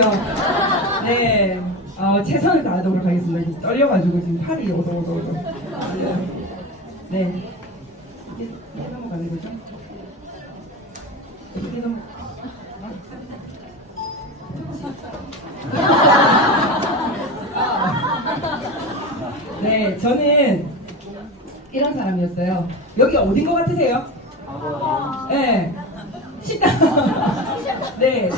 아시죠? 네, 최선을 다하도록 하겠습니다. 이제 떨려가지고 지금 팔이 오도오도오도. 네, 이게 넘어가는 거죠? 어떻게 넘어? 네, 저는 이런 사람이었어요. 여기 어딘 것 같으세요? 네, 식당. 네,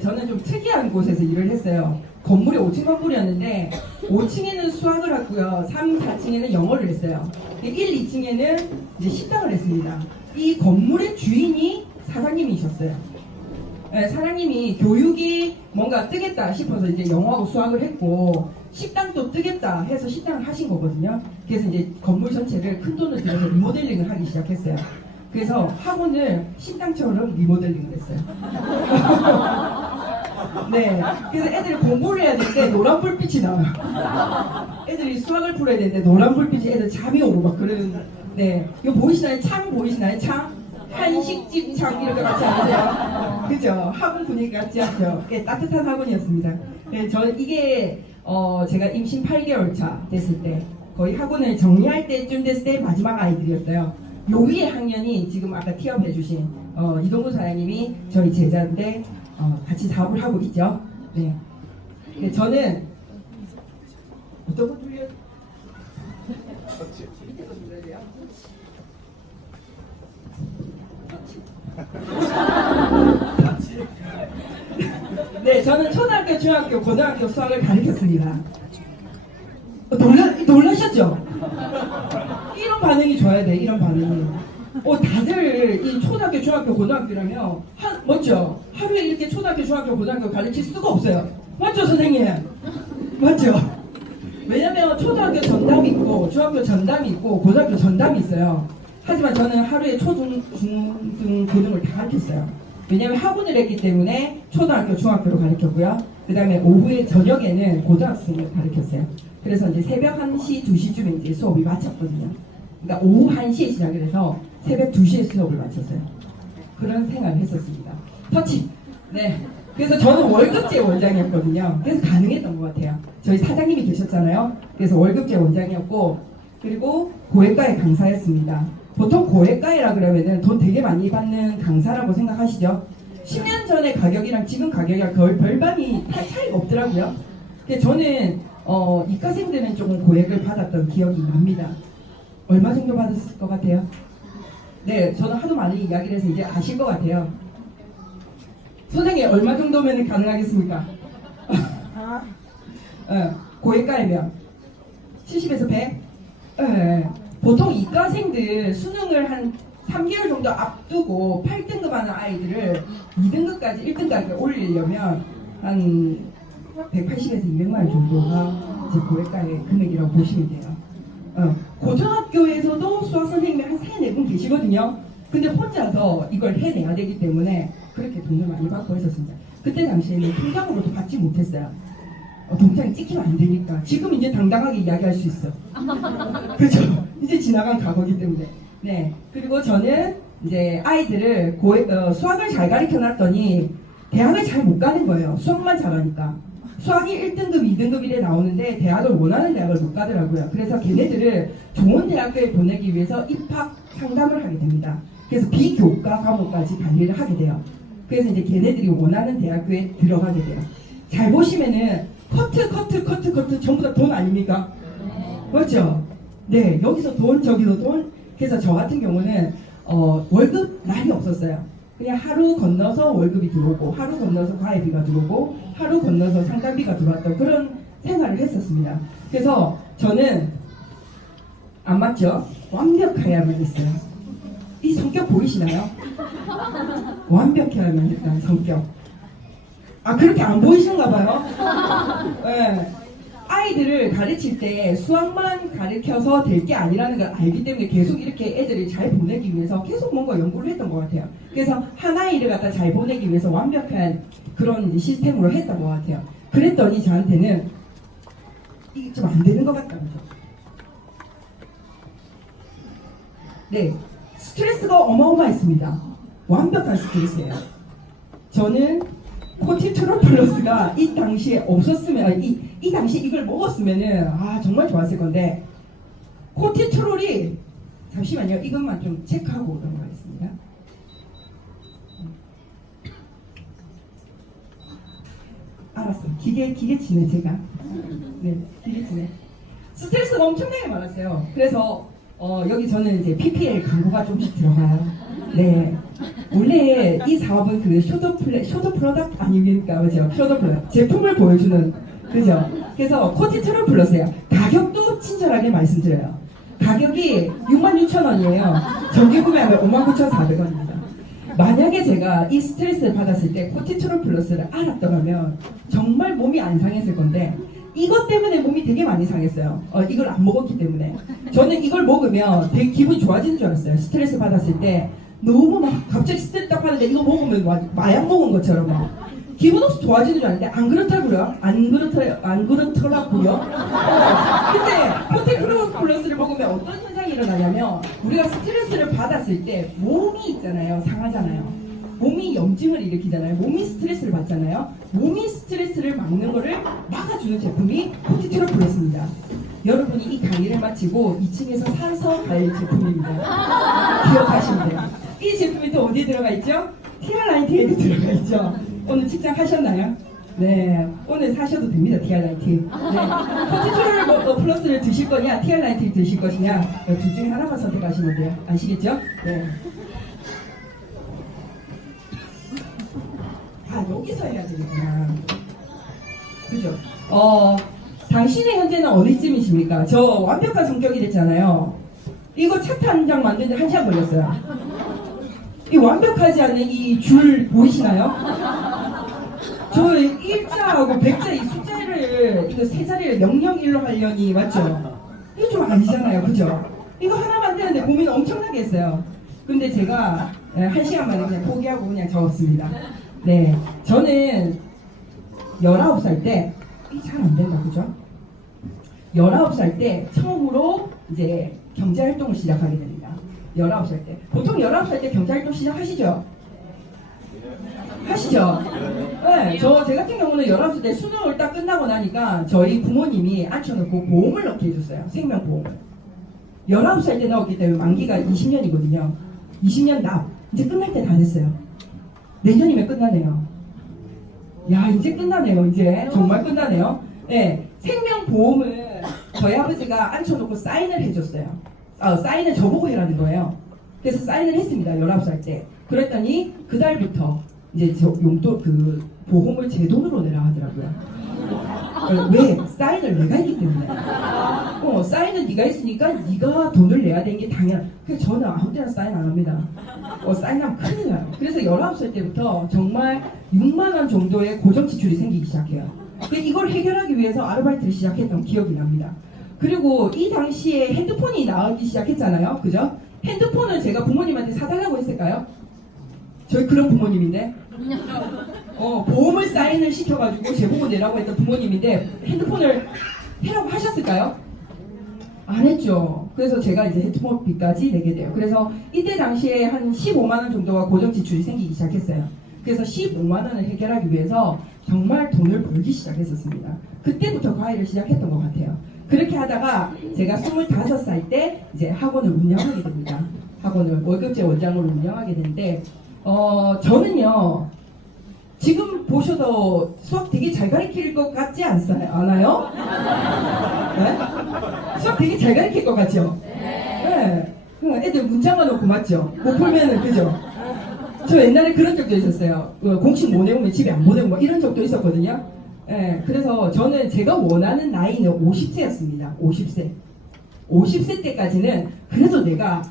저는 좀 특이한 곳에서 일을 했어요. 건물이 5층 건물이었는데 5층에는 수학을 했고요. 3, 4층에는 영어를 했어요. 1, 2층에는 이제 식당을 했습니다. 이 건물의 주인이 사장님이셨어요. 네, 사장님이 교육이 뭔가 뜨겠다 싶어서 이제 영어하고 수학을 했고 식당도 뜨겠다 해서 식당을 하신 거거든요. 그래서 이제 건물 전체를 큰 돈을 들여서 리모델링을 하기 시작했어요. 그래서 학원을 식당처럼 리모델링을 했어요. 네, 그래서 애들이 공부를 해야 될 때 노란 불빛이 나와요. 애들이 수학을 풀어야 되는데 노란 불빛이 애들 잠이 오고 막 그러는. 네, 이거 보이시나요? 창 보이시나요? 창? 한식집 창 이렇게 같지 않으세요? 그죠? 학원 분위기 같지 않죠? 네, 따뜻한 학원이었습니다. 네, 저는 이게 제가 임신 8개월 차 됐을 때 거의 학원을 정리할 때쯤 됐을 때 마지막 아이들이었어요. 요 위에 학년이 지금 아까 티업 해주신 이동구 사장님이 저희 제자인데 같이 사업을 하고 있죠. 네. 네, 저는 어떤 거 돌려? 밑에 거 돌려야 돼요? 네, 저는 초등학교, 중학교, 고등학교 수학을 가르쳤습니다. 놀라셨죠? 이런 반응이 줘야 돼, 이런 반응이. 다들 이 초등학교, 중학교, 고등학교라면, 맞죠? 하루에 이렇게 초등학교, 중학교, 고등학교 가르칠 수가 없어요. 맞죠, 선생님? 맞죠? 왜냐면 초등학교 전담이 있고, 중학교 전담이 있고, 고등학교 전담이 있어요. 하지만 저는 하루에 초등, 중등, 고등을 다 가르쳤어요. 왜냐면 학원을 했기 때문에 초등학교, 중학교로 가르쳤고요. 그 다음에 오후에 저녁에는 고등학생을 가르쳤어요. 그래서 이제 새벽 1시, 2시쯤에 이제 수업이 마쳤거든요. 그러니까 오후 1시에 시작을 해서 새벽 2시에 수업을 마쳤어요. 그런 생각을 했었습니다. 터치! 네. 그래서 저는 월급제 원장이었거든요. 그래서 가능했던 것 같아요. 저희 사장님이 계셨잖아요. 그래서 월급제 원장이었고, 그리고 고액과의 강사였습니다. 보통 고액과이라 그러면은 돈 되게 많이 받는 강사라고 생각하시죠? 10년 전의 가격이랑 지금 가격이랑 별반이 차이가 없더라고요. 근데 저는 이과생들은 조금 고액을 받았던 기억이 납니다. 얼마 정도 받았을 것 같아요? 네, 저는 하도 많이 이야기를 해서 이제 아실 것 같아요. 선생님 얼마 정도면 가능하겠습니까? 고액과이면 70에서 100? 네. 보통 이과생들 수능을 한 3개월 정도 앞두고 8등급 하는 아이들을 2등급까지 1등까지 올리려면 한 180에서 200만 원 정도가 제 고액과의 금액이라고 보시면 돼요. 고등학교에서도 수학 선생님이 한 3, 4분 계시거든요. 근데 혼자서 이걸 해내야 되기 때문에 그렇게 돈을 많이 받고 했었습니다. 그때 당시에는 통장으로도 받지 못했어요. 동장이 찍히면 안 되니까. 지금 이제 당당하게 이야기할 수 있어. 그죠? 이제 지나간 과거기 때문에. 네. 그리고 저는 이제 아이들을 수학을 잘 가르쳐 놨더니 대학을 잘 못 가는 거예요. 수학만 잘하니까. 수학이 1등급, 2등급이래 나오는데 대학을 원하는 대학을 못 가더라고요. 그래서 걔네들을 좋은 대학교에 보내기 위해서 입학 상담을 하게 됩니다. 그래서 비교과 과목까지 관리를 하게 돼요. 그래서 이제 걔네들이 원하는 대학교에 들어가게 돼요. 잘 보시면은 커트 전부 다 돈 아닙니까? 맞죠? 네, 여기서 돈, 저기서 돈. 그래서 저 같은 경우는 월급 날이 없었어요. 그냥 하루 건너서 월급이 들어오고, 하루 건너서 과외비가 들어오고, 하루 건너서 상담비가 들어왔던 그런 생활을 했었습니다. 그래서 저는 안 맞죠? 완벽해야만 했어요. 이 성격 보이시나요? 완벽해야만 했다는 성격. 그렇게 안 보이시는가 봐요? 네. 아이들을 가르칠 때 수학만 가르쳐서 될 게 아니라는 걸 알기 때문에 계속 이렇게 애들을 잘 보내기 위해서 계속 뭔가 연구를 했던 것 같아요. 그래서 한 아이를 갖다 잘 보내기 위해서 완벽한 그런 시스템으로 했던 것 같아요. 그랬더니 저한테는 이게 좀 안 되는 것 같다는 거죠. 네, 스트레스가 어마어마했습니다. 완벽한 스트레스예요. 저는 코티트롤 플러스가 이 당시에 없었으면, 이 당시에 이걸 먹었으면은, 정말 좋았을 건데, 코티트롤이, 잠시만요. 이것만 좀 체크하고 넘어가겠습니다. 알았어. 기계치네, 제가. 네, 기계치네. 스트레스가 엄청나게 많았어요. 그래서, 여기 저는 이제 PPL 광고가 좀씩 들어가요. 네. 원래 이 사업은 그 쇼더 프로덕트 아닙니까? 그죠? 쇼더 프로덕트. 제품을 보여주는, 그죠? 그래서 코티트롤 플러스예요. 가격도 친절하게 말씀드려요. 가격이 66,000원이에요. 정기 구매하면 59,400원입니다. 만약에 제가 이 스트레스를 받았을 때 코티트롤 플러스를 알았더라면 정말 몸이 안 상했을 건데 이것 때문에 몸이 되게 많이 상했어요. 이걸 안 먹었기 때문에. 저는 이걸 먹으면 되게 기분이 좋아지는 줄 알았어요. 스트레스 받았을 때 너무 막 갑자기 스트레스 딱 받는데 이거 먹으면 마약 먹은 것처럼 막 기분 없이 좋아지는 줄 알았는데 안 그렇다고요? 안 그렇더라고요. 근데 코티트롤 플러스를 먹으면 어떤 현상이 일어나냐면 우리가 스트레스를 받았을 때 몸이 있잖아요. 상하잖아요. 몸이 염증을 일으키잖아요. 몸이 스트레스를 받잖아요. 몸이 스트레스를 막는 거를 막아주는 제품이 코티트롤 플러스입니다. 여러분이 이 강의를 마치고 2층에서 사서 갈 제품입니다. 기억하시면 돼요. 이 제품이 또 어디에 들어가 있죠? TR라이트에도 들어가 있죠. 오늘 측정하셨나요? 네, 오늘 사셔도 됩니다. TR라이트. 네, 코티트롤 플러스를 드실 거냐, TR라이트를 드실 것이냐, 둘 중에 하나만 선택하시면 돼요. 아시겠죠? 네. 여기서 해야 되겠구나. 그죠? 당신의 현재는 어디쯤이십니까? 저 완벽한 성격이 됐잖아요. 이거 차트 한 장 만드는데 1시간 걸렸어요. 이 완벽하지 않은 이 줄 보이시나요? 저 1자하고 100자 이 숫자를, 이거 세 자리를 001로 하려니, 맞죠? 이거 좀 아니잖아요. 그죠? 이거 하나 만드는데 고민 엄청나게 했어요. 근데 제가 1시간 만에 그냥 포기하고 그냥 적었습니다. 네, 저는 19살 때, 이게 잘 안 된다, 그죠? 19살 때 처음으로 이제 경제활동을 시작하게 됩니다. 19살 때. 보통 19살 때 경제활동 시작하시죠? 하시죠? 네, 제 같은 경우는 19살 때 수능을 딱 끝나고 나니까 저희 부모님이 앉혀놓고 보험을 넣게 해줬어요. 생명보험을. 19살 때 넣었기 때문에 만기가 20년이거든요. 20년 납. 이제 끝날 때 다 됐어요. 내년이면 끝나네요. 야, 이제 끝나네요. 이제 정말 끝나네요. 네, 생명보험을 저희 아버지가 앉혀놓고 사인을 해줬어요. 사인을 저보고 해라는 거예요. 그래서 사인을 했습니다. 19살 때. 그랬더니 그달부터 이제 용돈 보험을 제 돈으로 내라 하더라고요. 왜? 사인을 내가 했기 때문에. 사인은 네가 했으니까 네가 돈을 내야 되는 게 당연. 그래서 저는 아무 데나 사인 안 합니다. 사인하면 큰일 나요. 그래서 19살 때부터 정말 6만 원 정도의 고정 지출이 생기기 시작해요. 근데 이걸 해결하기 위해서 아르바이트를 시작했던 기억이 납니다. 그리고 이 당시에 핸드폰이 나오기 시작했잖아요. 그죠? 핸드폰을 제가 부모님한테 사달라고 했을까요? 저희 그런 부모님인데. 보험을 사인을 시켜가지고 제보고 내라고 했던 부모님인데 핸드폰을 해라고 하셨을까요? 안 했죠. 그래서 제가 이제 핸드폰비까지 내게 돼요. 그래서 이때 당시에 한 15만 원 정도가 고정 지출이 생기기 시작했어요. 그래서 15만 원을 해결하기 위해서 정말 돈을 벌기 시작했었습니다. 그때부터 과외를 시작했던 것 같아요. 그렇게 하다가 제가 25살 때 이제 학원을 운영하게 됩니다. 학원을 월급제 원장으로 운영하게 되는데 저는요 지금 보셔도 수학 되게 잘 가르칠 것 같지 않아요? 네? 수학 되게 잘 가르칠 것 같죠? 네. 애들 문장만 놓고 맞죠? 못 풀면은 그죠? 저 옛날에 그런 적도 있었어요. 공식 못 외우면 집에 안 보내고 뭐 이런 적도 있었거든요. 네. 그래서 저는 제가 원하는 나이는 50세였습니다. 50세. 50세 때까지는 그래도 내가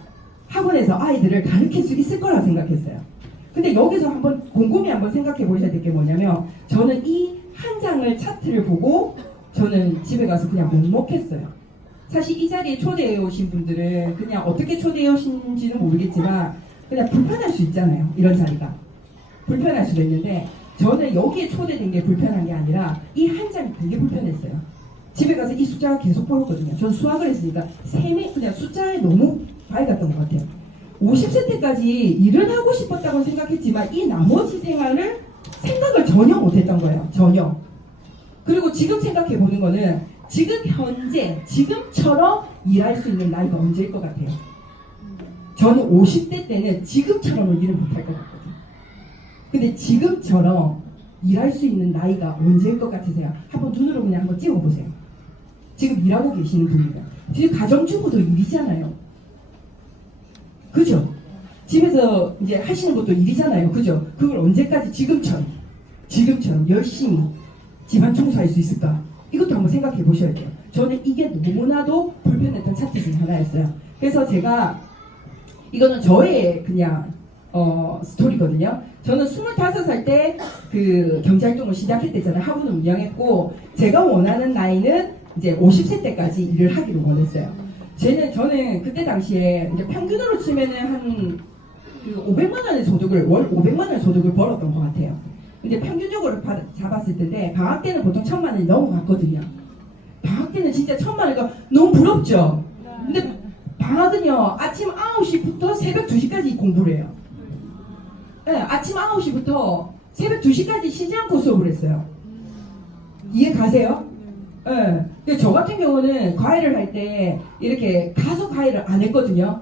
학원에서 아이들을 가르칠 수 있을 거라 생각했어요. 근데 여기서 한번 곰곰이 한번 생각해 보셔야 될 게 뭐냐면 저는 이 한 장을 차트를 보고 저는 집에 가서 그냥 묵묵했어요. 사실 이 자리에 초대해 오신 분들은 그냥 어떻게 초대해 오신지는 모르겠지만 그냥 불편할 수 있잖아요. 이런 자리가. 불편할 수도 있는데 저는 여기에 초대된 게 불편한 게 아니라 이 한 장이 되게 불편했어요. 집에 가서 이 숫자가 계속 보였거든요. 저는 수학을 했으니까 그냥 숫자에 너무 밝았던 것 같아요. 50세 때까지 일을 하고 싶었다고 생각했지만 이 나머지 생활을 생각을 전혀 못했던 거예요. 전혀. 그리고 지금 생각해 보는 거는 지금 현재 지금처럼 일할 수 있는 나이가 언제일 것 같아요. 저는 50대 때는 지금처럼은 일을 못할 것 같거든요. 근데 지금처럼 일할 수 있는 나이가 언제일 것 같으세요? 한번 눈으로 그냥 한번 찍어보세요. 지금 일하고 계시는 분이가. 지금 가정주부도 일이잖아요. 그죠? 집에서 이제 하시는 것도 일이잖아요. 그죠? 그걸 언제까지 지금처럼 열심히 집안 청소할 수 있을까? 이것도 한번 생각해 보셔야 돼요. 저는 이게 너무나도 불편했던 차트 중에 하나였어요. 그래서 제가 이거는 저의 그냥 스토리거든요. 저는 25살 때 그 경제활동을 시작했대잖아요. 학원을 운영했고 제가 원하는 나이는 이제 50세 때까지 일을 하기로 원했어요. 저는 그때 당시에 이제 평균으로 치면은 한 그 500만 원의 소득을 월 500만 원의 소득을 벌었던 것 같아요. 근데 평균적으로 잡았을 텐데 방학 때는 보통 1000만 원이 넘어갔거든요. 방학 때는 진짜 1000만 원이가 너무 부럽죠. 근데 방학은요 아침 9시부터 새벽 2시까지 공부를 해요. 네, 아침 9시부터 새벽 2시까지 쉬지 않고 수업을 했어요. 이해 가세요? 네. 근데 저 같은 경우는 과외를 할 때 이렇게 가서 과외를 안 했거든요.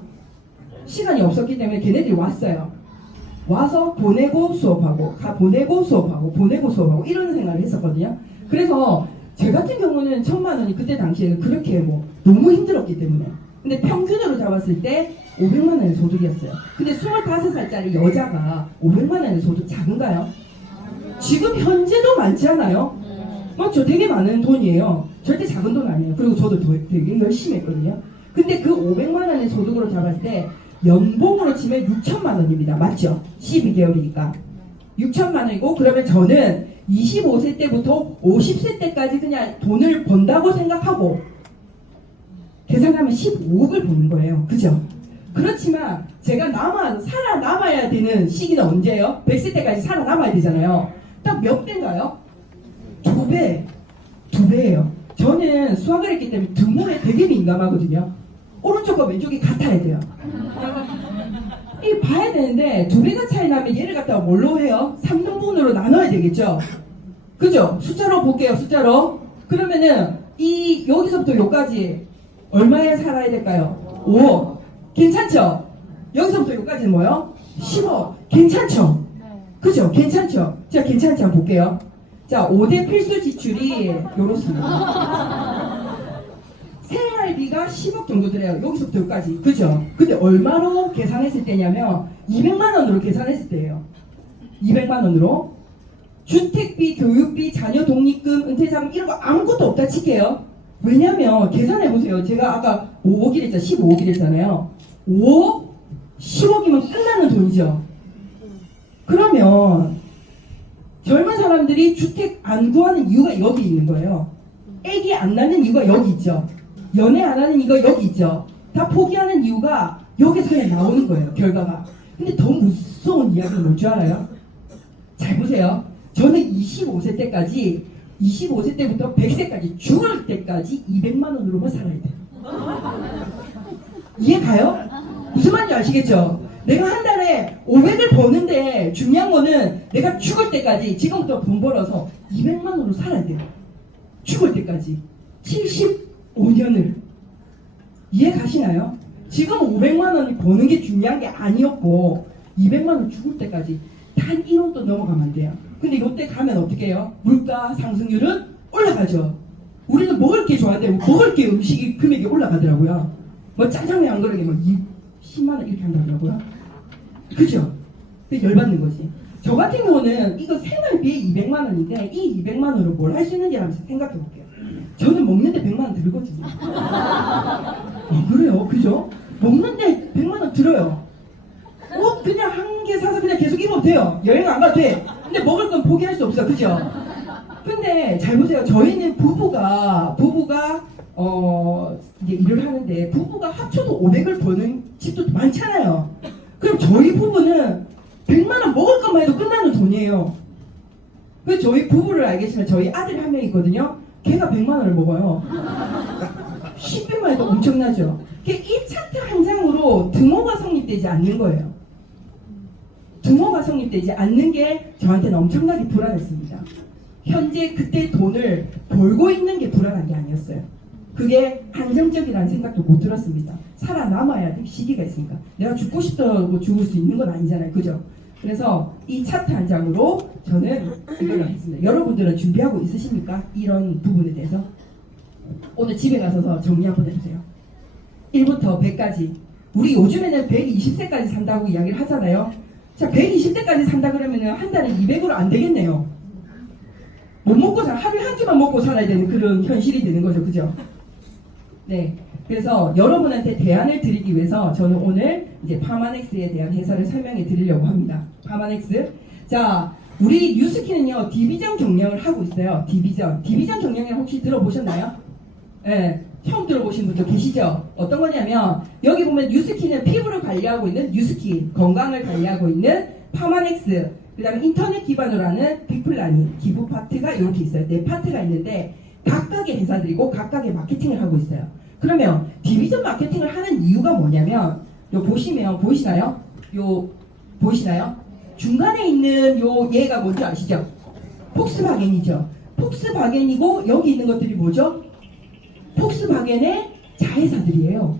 시간이 없었기 때문에 걔네들이 왔어요. 와서 보내고 수업하고 보내고 수업하고 이런 생각을 했었거든요. 그래서 저 같은 경우는 1000만 원이 그때 당시에는 그렇게 뭐 너무 힘들었기 때문에 근데 평균으로 잡았을 때 500만 원의 소득이었어요. 근데 25살짜리 여자가 500만 원의 소득 작은가요? 지금 현재도 많지 않아요? 맞죠? 되게 많은 돈이에요. 절대 작은 돈 아니에요. 그리고 저도 되게 열심히 했거든요. 근데 그 500만 원의 소득으로 잡았을 때 연봉으로 치면 6천만 원입니다. 맞죠? 12개월이니까. 6천만 원이고 그러면 저는 25세 때부터 50세 때까지 그냥 돈을 번다고 생각하고 계산하면 15억을 버는 거예요. 그죠? 그렇지만 제가 살아남아야 되는 시기는 언제예요? 100세 때까지 살아남아야 되잖아요. 딱 몇 배인가요? 2배. 2배예요. 저는 수학을 했기 때문에 등호에 되게 민감하거든요. 오른쪽과 왼쪽이 같아야 돼요. 이 봐야 되는데 2배가 차이 나면 얘를 갖다가 뭘로 해요? 3등분으로 나눠야 되겠죠? 그죠? 숫자로 볼게요. 숫자로. 그러면은 여기서부터 여기까지 얼마에 살아야 될까요? 5억. 괜찮죠? 여기서부터 여기까지는 뭐요? 10억. 괜찮죠? 그죠? 괜찮죠? 자, 괜찮지 한번 볼게요. 자, 5대 필수 지출이 요렇습니다. 생활비가 10억 정도 들어요. 여기서부터 여기까지. 그죠? 근데 얼마로 계산했을 때냐면 200만 원으로 계산했을 때예요. 200만 원으로. 주택비, 교육비, 자녀 독립금, 은퇴자금 이런 거 아무것도 없다 칠게요. 왜냐면 계산해보세요. 제가 아까 5억이랬잖아요. 15억이랬잖아요. 5억? 10억이면 끝나는 돈이죠. 그러면 젊은 사람들이 주택 안 구하는 이유가 여기 있는 거예요. 애기 안 낳는 이유가 여기 있죠. 연애 안 하는 이유가 여기 있죠. 다 포기하는 이유가 여기서 그냥 나오는 거예요. 결과가. 근데 더 무서운 이야기는 뭔 줄 알아요? 잘 보세요. 저는 25세 때까지 25세 때부터 100세까지 죽을 때까지 200만 원으로만 살아야 돼요. 이해 가요? 무슨 말인지 아시겠죠? 내가 한 달에 500을 버는데 중요한 거는 내가 죽을 때까지 지금부터 돈 벌어서 200만 원으로 살아야 돼요. 죽을 때까지 75년을. 이해 가시나요? 지금 500만 원이 버는 게 중요한 게 아니었고 200만 원 죽을 때까지 단 1원도 넘어가면 안 돼요. 근데 이때 가면 어떻게 해요? 물가 상승률은 올라가죠. 우리는 먹을 게 좋아하는데 먹을 게 음식이 금액이 올라가더라고요. 뭐 짜장면 한 그릇에 뭐 10만 원 이렇게 한다더라고요. 그죠? 열받는 거지. 저 같은 경우는 이거 생활비에 200만 원인데 이 200만 원으로 뭘 할 수 있는지 한번 생각해 볼게요. 저는 먹는데 100만 원 들거든요. 그래요? 그죠? 먹는데 100만 원 들어요. 옷 그냥 한 개 사서 그냥 계속 입어도 돼요. 여행 안 가도 돼. 근데 먹을 건 포기할 수 없어. 그죠? 근데 잘 보세요. 저희는 부부가 이제 일을 하는데 부부가 합쳐도 500을 버는 집도 많잖아요. 그럼 저희 부부는 100만 원 먹을 것만 해도 끝나는 돈이에요. 그 저희 부부를 알겠지만 저희 아들 한 명 있거든요. 걔가 100만 원을 먹어요. 10배만 해도 엄청나죠. 이 차트 한 장으로 등호가 성립되지 않는 거예요. 부모가 성립되지 않는 게 저한테는 엄청나게 불안했습니다. 현재 그때 돈을 벌고 있는 게 불안한 게 아니었어요. 그게 안정적이라는 생각도 못 들었습니다. 살아남아야 될 시기가 있으니까. 내가 죽고 싶다고 죽을 수 있는 건 아니잖아요. 그죠? 그래서 이 차트 한 장으로 저는 이걸 했습니다. 여러분들은 준비하고 있으십니까? 이런 부분에 대해서. 오늘 집에 가서 정리 한번 해주세요. 1부터 100까지. 우리 요즘에는 120세까지 산다고 이야기를 하잖아요. 자, 120세까지 산다 그러면 한 달에 200으로 안 되겠네요. 못 먹고 하루에 한 끼만 먹고 살아야 되는 그런 현실이 되는 거죠. 그죠? 네. 그래서 여러분한테 대안을 드리기 위해서 저는 오늘 이제 파마넥스에 대한 해설을 설명해 드리려고 합니다. 파마넥스. 자, 우리 뉴스키는요, 디비전 경영을 하고 있어요. 디비전 경영을 혹시 들어보셨나요? 네. 처음 들어보신 분도 계시죠? 어떤 거냐면, 여기 보면 뉴스키는 피부를 관리하고 있는 뉴스키, 건강을 관리하고 있는 파마넥스, 그 다음에 인터넷 기반으로 하는 빅플라니, 기부 파트가 이렇게 있어요. 네 파트가 있는데, 각각의 회사들이고 각각의 마케팅을 하고 있어요. 그러면 디비전 마케팅을 하는 이유가 뭐냐면, 요 보시면 보이시나요? 보이시나요? 중간에 있는 요 얘가 뭔지 아시죠? 폭스바겐이죠. 폭스바겐이고 여기 있는 것들이 뭐죠? 폭스바겐의 자회사들이에요.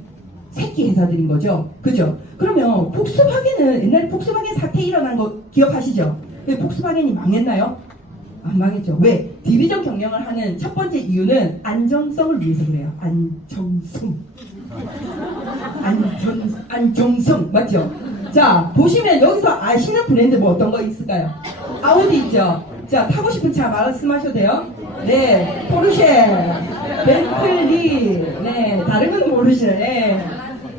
새끼 회사들인 거죠. 그죠? 그러면 폭스바겐은 옛날에 폭스바겐 사태 일어난 거 기억하시죠? 근데 폭스바겐이 망했나요? 안 망했죠. 왜? 디비전 경영을 하는 첫 번째 이유는 안정성을 위해서 그래요. 안정성. 맞죠? 자, 보시면 여기서 아시는 브랜드 뭐 어떤 거 있을까요? 아우디 있죠? 자, 타고 싶은 차 말씀하셔도 돼요? 네, 포르쉐, 벤틀리, 네, 다른 건 모르시네. 네.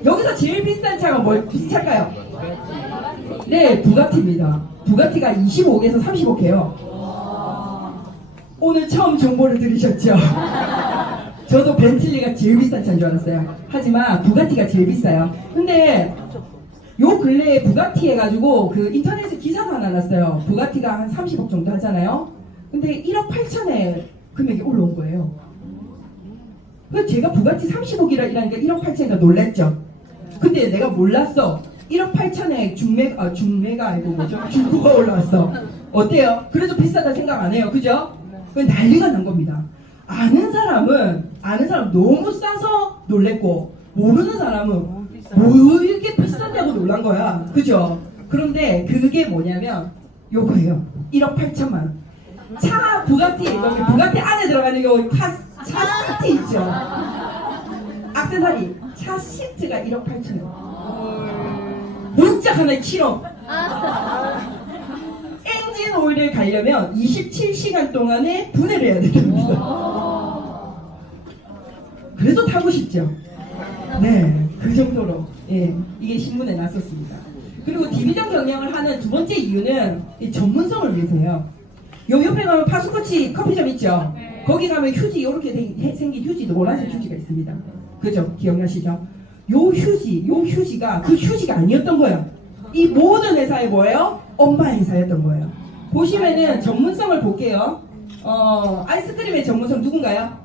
여기서 제일 비싼 차가 뭐 비슷할까요? 네, 부가티입니다. 부가티가 25개에서 35개요. 오늘 처음 정보를 들으셨죠? 저도 벤틀리가 제일 비싼 차인 줄 알았어요. 하지만 부가티가 제일 비싸요. 근데 요 근래에 부가티 해가지고 그 인터넷에 기사가 하나 났어요. 부가티가 한 30억 정도 하잖아요. 근데 1억 8천에 금액이 올라온 거예요. 그래서 제가 부가티 30억이라니까 1억 8천이니까 놀랬죠. 근데 내가 몰랐어. 1억 8천에 중매가 아니고 뭐죠? 중고가 올라왔어. 어때요? 그래도 비싸다 생각 안 해요. 그죠? 난리가 난 겁니다. 아는 사람은 너무 싸서 놀랬고, 모르는 사람은 뭐 이렇게 비싼다고 놀란 거야. 그죠? 그런데 그게 뭐냐면 요거예요. 1억 8천만 원. 차 부가티, 여기 부가티 안에 들어가는 요 차 시트 있죠? 악세사리, 차 시트가 1억 8천 원. 문짝 하나에 7억. 엔진 오일을 가려면 27시간 동안에 분해를 해야 됩니다. 그래도 타고 싶죠? 네, 그 정도로. 예, 이게 신문에 났었습니다. 그리고 디비전 경영을 하는 두 번째 이유는 이 전문성을 위해서예요. 요 옆에 가면 파스코치 커피숍 있죠? 거기 가면 휴지, 이렇게 생긴 휴지, 노란색 휴지가 있습니다. 그죠? 기억나시죠? 요 휴지가 그 휴지가 아니었던 거예요. 이 모든 회사의 뭐예요? 엄마 회사였던 거예요. 보시면은 전문성을 볼게요. 아이스크림의 전문성 누군가요?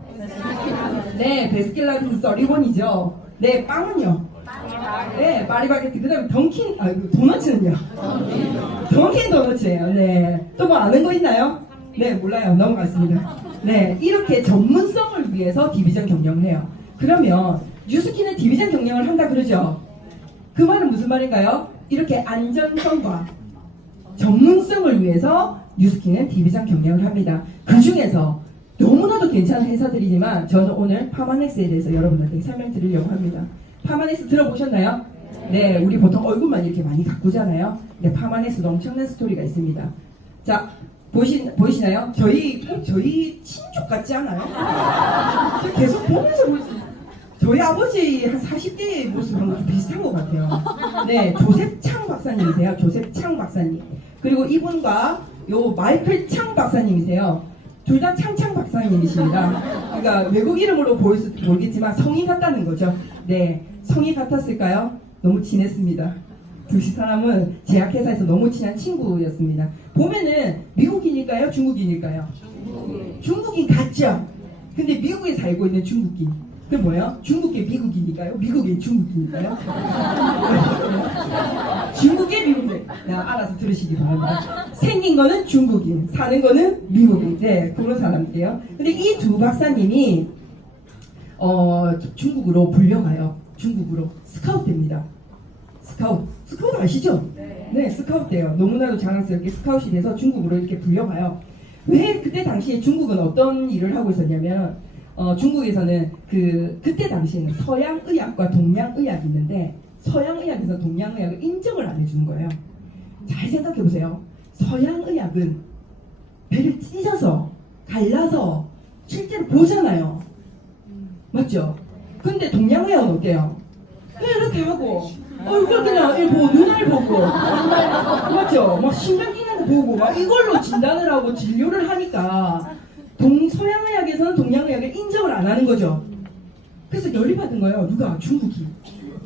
네, 베스킨라빈스 서리본이죠. 네, 빵은요? 네, 파리바게뜨. 그 다음에 도너츠는요? 던킨 도너츠예요. 네. 또 뭐 아는 거 있나요? 네, 몰라요. 넘어갔습니다. 네, 이렇게 전문성을 위해서 디비전 경영을 해요. 그러면 뉴스키는 디비전 경영을 한다 그러죠? 그 말은 무슨 말인가요? 이렇게 안전성과 전문성을 위해서 뉴스키는 디비전 경영을 합니다. 그 중에서 너무나도 괜찮은 회사들이지만 저는 오늘 파마넥스에 대해서 여러분들께 설명드리려고 합니다. 파마넥스 들어보셨나요? 네, 우리 보통 얼굴만 이렇게 많이 가꾸잖아요. 근데 파마넥스도 엄청난 스토리가 있습니다. 자, 보이시나요? 저희 친족 같지 않아요? 저 계속 보면서 저희 아버지 한 40대의 모습하고 좀 비슷한 것 같아요. 네, 조셉 창 박사님이세요. 조셉 창 박사님. 그리고 이분과 요 마이클 창 박사님이세요. 둘 다 창창 박사님이십니다. 그러니까 외국 이름으로 보일지 모르겠지만 성이 같다는 거죠. 네, 성이 같았을까요? 너무 친했습니다. 두 사람은 제약회사에서 너무 친한 친구였습니다. 보면은 미국인일까요? 중국인일까요? 중국인 같죠? 근데 미국에 살고 있는 중국인. 그 뭐예요? 중국계 미국이니까요? 미국계 중국이니까요? 중국계 미국인. 알아서 들으시기 바랍니다. 생긴 거는 중국인, 사는 거는 미국인. 네, 그런 사람들이에요. 근데 이 두 박사님이 중국으로 불려가요. 중국으로 스카우트 됩니다. 스카우트 아시죠? 네, 스카우트 돼요. 너무나도 자랑스럽게 스카우트이 돼서 중국으로 이렇게 불려가요. 왜 그때 당시에 중국은 어떤 일을 하고 있었냐면 중국에서는 그때 당시에는 서양의학과 동양의학이 있는데 서양의학에서 동양의학을 인정을 안 해주는 거예요. 잘 생각해 보세요. 서양의학은 배를 찢어서 갈라서 실제로 보잖아요. 맞죠? 근데 동양의학은 어때요? 이렇게 하고 얼굴 그냥 보고 눈알 보고 맞죠? 막 신경 끼는 거 보고 막 이걸로 진단을 하고 진료를 하니까 서양의학에서는 동양의학을 인정을 안 하는 거죠. 그래서 열이 받은 거예요. 누가? 중국이.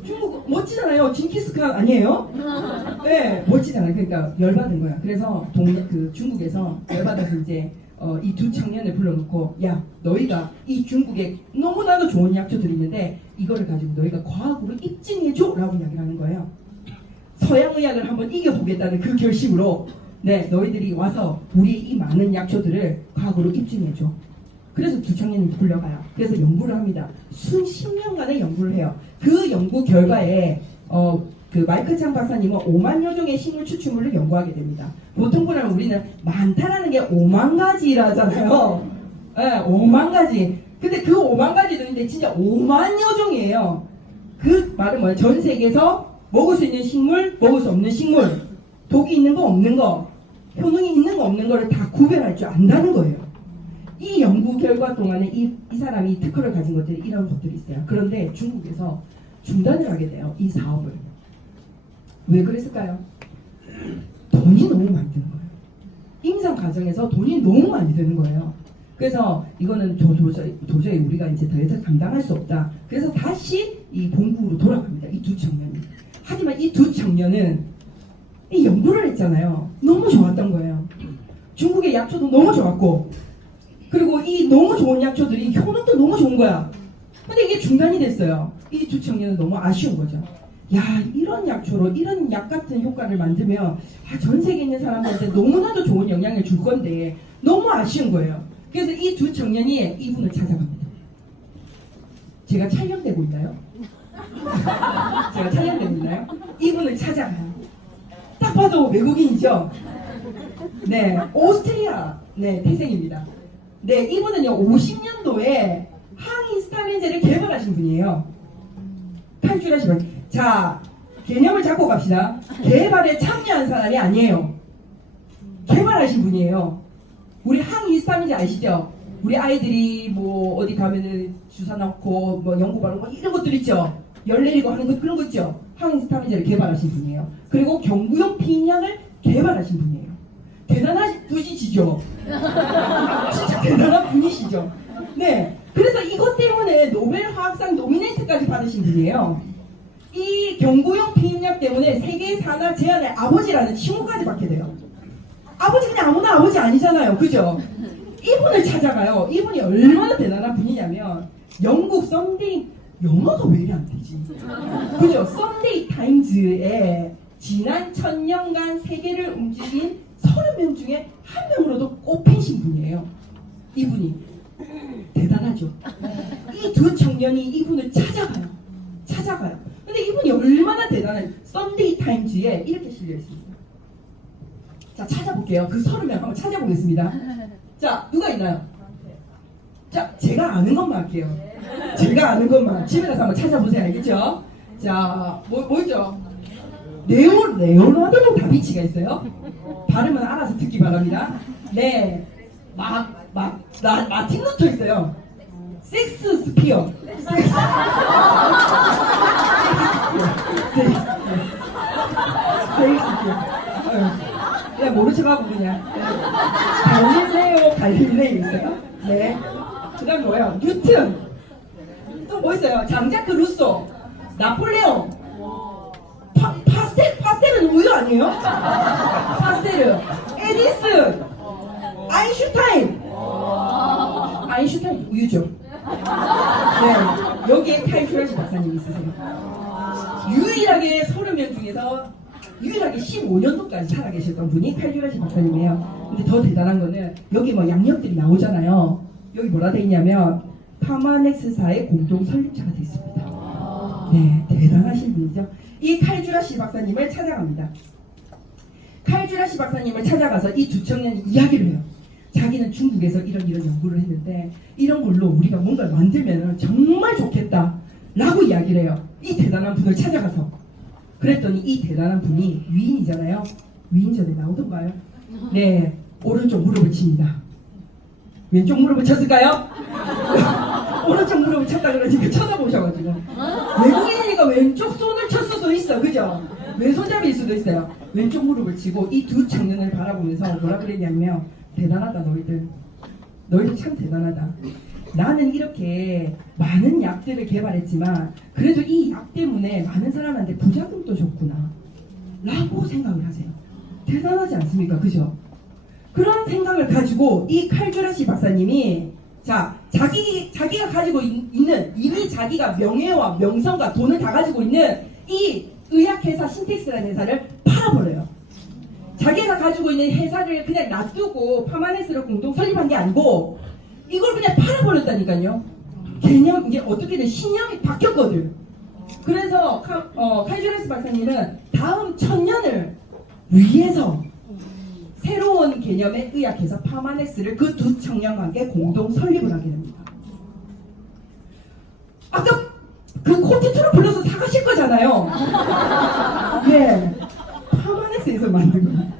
중국 멋지잖아요. 징기스칸 아니에요? 네, 멋지잖아요. 그러니까 열 받은 거야. 그래서 중국에서 열 받아서 이제 이 두 청년을 불러놓고 야 너희가 이 중국에 너무나도 좋은 약초들이 있는데 이거를 가지고 너희가 과학으로 입증해줘 라고 이야기를 하는 거예요. 서양의학을 한번 이겨보겠다는 그 결심으로 네 너희들이 와서 우리의 이 많은 약초들을 과학으로 입증해줘. 그래서 두 청년이 불려가요. 그래서 연구를 합니다. 순 10년간의 연구를 해요. 그 연구 결과에 그 마이클 창 박사님은 5만여 종의 식물 추출물을 연구하게 됩니다. 보통 보면 우리는 많다라는 게 5만 가지라잖아요. 네, 5만 가지. 근데 그 5만 가지도 있는데 진짜 5만여 종이에요. 그 말은 뭐예요? 전 세계에서 먹을 수 있는 식물, 먹을 수 없는 식물, 독이 있는 거 없는 거, 효능이 있는 거 없는 거를 다 구별할 줄 안다는 거예요. 이 연구 결과 동안에 이 사람이 특허를 가진 것들이 이런 것들이 있어요. 그런데 중국에서 중단을 하게 돼요. 이 사업을. 왜 그랬을까요? 돈이 너무 많이 드는 거예요. 임상 과정에서 돈이 너무 많이 드는 거예요. 그래서 이거는 도저히 우리가 이제 더 이상 감당할 수 없다. 그래서 다시 이 본국으로 돌아갑니다. 이 두 청년이. 하지만 이 두 청년은 이 연구를 했잖아요. 너무 좋았던 거예요. 중국의 약초도 너무 좋았고 그리고 이 너무 좋은 약초들이 효능도 너무 좋은 거야. 근데 이게 중단이 됐어요. 이 두 청년은 너무 아쉬운 거죠. 야 이런 약초로 이런 약 같은 효과를 만들면 전 세계에 있는 사람들한테 너무나도 좋은 영향을 줄 건데 너무 아쉬운 거예요. 그래서 이 두 청년이 이분을 찾아갑니다. 제가 촬영되고 있나요? 제가 촬영되고 있나요? 이분을 찾아가요. 딱 봐도 외국인이죠? 네, 오스트리아 태생입니다. 네, 이분은요 50년도에 항히스타민제를 개발하신 분이에요. 탈출하신 분. 자, 개념을 잡고 갑시다. 개발에 참여한 사람이 아니에요. 개발하신 분이에요. 우리 항히스타민제 아시죠? 우리 아이들이 뭐 어디 가면은 주사 넣고 뭐 연고 바르고 뭐 이런 것들 있죠? 열 내리고 하는 것 그런 거 있죠? 항히스타민제를 개발하신 분이에요. 그리고 경구용 피임약을 개발하신 분이에요. 대단하신 분이시죠? 진짜 대단한 분이시죠? 네. 그래서 이것 때문에 노벨 화학상 노미네이트까지 받으신 분이에요. 이 경구용 피임약 때문에 세계 산하 제안의 아버지라는 칭호까지 받게 돼요. 아버지 그냥 아무나 아버지 아니잖아요. 그죠? 이분을 찾아가요. 이분이 얼마나 대단한 분이냐면 영국 썬데이 영어가 왜 이리 안 되지? 그죠? 썬데이 타임즈에 지난 1000년간 세계를 움직인 30명 중에 한 명으로도 꼽히신 분이에요. 이분이 대단하죠. 이 두 청년이 이분을 찾아가요. 근데 이분이 얼마나 대단한 썬데이 타임즈에 이렇게 실려 있습니다. 자 찾아볼게요. 그 30명 한번 찾아보겠습니다. 자 누가 있나요? 자 제가 아는 것만 할게요. 제가 아는 것만 집에 가서 한번 찾아보세요. 알겠죠? 자 뭐죠? 레오나르도 다빈치가 있어요. 발음은 알아서 듣기 바랍니다. 네, 마틴 루터 있어요. 섹스 스피어. 그냥 모른 척하고 그냥. 갈릴레오 있어요. 네. 그 다음 뭐예요? 뉴튼. 또 뭐 있어요? 장자크 루소. 나폴레옹. 파스텔은 우유 아니에요? 파스텔. 에디슨. 아인슈타인 우유죠. 네. 여기에 칼주라시 박사님이 있으세요. 유일하게 30명 중에서 유일하게 15년도까지 살아계셨던 분이 칼주라시 박사님이에요. 근데 더 대단한 거는 여기 뭐 양력들이 나오잖아요. 여기 뭐라 돼 있냐면 파마넥스사의 공동 설립자가 돼 있습니다. 네, 대단하신 분이죠. 이 칼주라시 박사님을 찾아갑니다. 칼주라시 박사님을 찾아가서 이 두 청년이 이야기를 해요. 자기는 중국에서 이런 연구를 했는데 이런 걸로 우리가 뭔가를 만들면 정말 좋겠다 라고 이야기를 해요. 이 대단한 분을 찾아가서. 그랬더니 이 대단한 분이 위인이잖아요. 위인전에 나오던가요? 네, 오른쪽 무릎을 칩니다. 왼쪽 무릎을 쳤을까요? 오른쪽 무릎을 쳤다 그러니까 쳐다보셔가지고 외국인이니까 왼쪽 손을 쳤을 수도 있어, 그죠? 왼손잡이일 수도 있어요. 왼쪽 무릎을 치고 이 두 청년을 바라보면서 뭐라 그랬냐면 대단하다 너희들 참 대단하다. 나는 이렇게 많은 약들을 개발했지만 그래도 이 약 때문에 많은 사람한테 부작용도 줬구나 라고 생각을 하세요. 대단하지 않습니까? 그죠? 그런 생각을 가지고 이 칼주라시 박사님이 자기가 가지고 있는 이미 자기가 명예와 명성과 돈을 다 가지고 있는 이 의약회사 신텍스라는 회사를 팔아버려요. 자기가 가지고 있는 회사를 그냥 놔두고 파마넥스를 공동 설립한 게 아니고 이걸 그냥 팔아버렸다니까요. 개념, 이게 어떻게든 신념이 바뀌었거든. 그래서 칼주라시 박사님은 다음 1000년을 위해서 새로운 개념의 의학회사 파마넥스를 그 두 청년과 함께 공동 설립을 하게 됩니다. 아까 그 콘텐츠로 불러서 사가실 거잖아요. 네, 파마넥스에서 만든 거예요.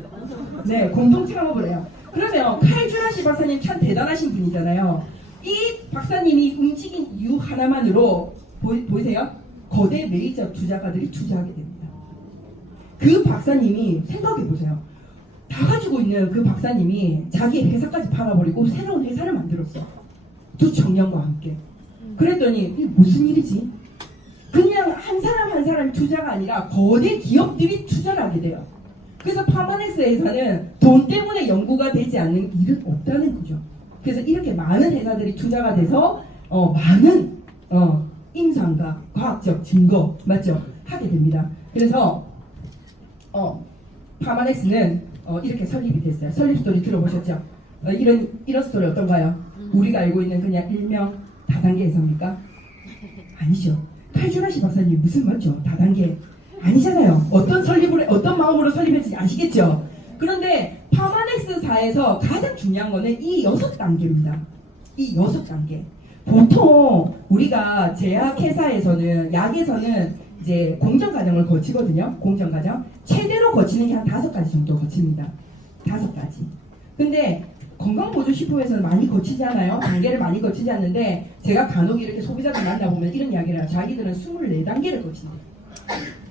네, 공동 창업을 해요. 그러면 칼주라시 박사님 참 대단하신 분이잖아요. 이 박사님이 움직인 이유 하나만으로 보이세요? 거대 메이저 투자가들이 투자하게 됩니다. 그 박사님이 생각해보세요. 다 가지고 있는 그 박사님이 자기의 회사까지 팔아버리고 새로운 회사를 만들었어. 두 청년과 함께. 그랬더니 이게 무슨 일이지? 그냥 한 사람 한 사람이 투자가 아니라 거대 기업들이 투자를 하게 돼요. 그래서 파마넥스 회사는 돈 때문에 연구가 되지 않는 일은 없다는 거죠. 그래서 이렇게 많은 회사들이 투자가 돼서 많은 임상과 과학적 증거 맞죠? 하게 됩니다. 그래서 파마넥스는 이렇게 설립이 됐어요. 설립 스토리 들어보셨죠? 이런 스토리 어떤가요? 우리가 알고 있는 그냥 일명 다단계 회사입니까? 아니죠. 칼주라시 박사님 무슨 맞죠? 다단계 아니잖아요. 어떤 마음으로 설립했는지 아시겠죠? 그런데 파마넥스사에서 가장 중요한 거는 이 6단계입니다. 이 6단계. 보통 우리가 제약회사에서는 약에서는 이제 공정 과정을 거치거든요. 공정 과정. 최대로 거치는 게 한 5가지 정도 거칩니다. 5가지. 근데 건강보조식품에서는 많이 거치지 않아요. 단계를 많이 거치지 않는데 제가 간혹 이렇게 소비자들 만나보면 이런 이야기를 해요. 자기들은 24단계를 거친대요.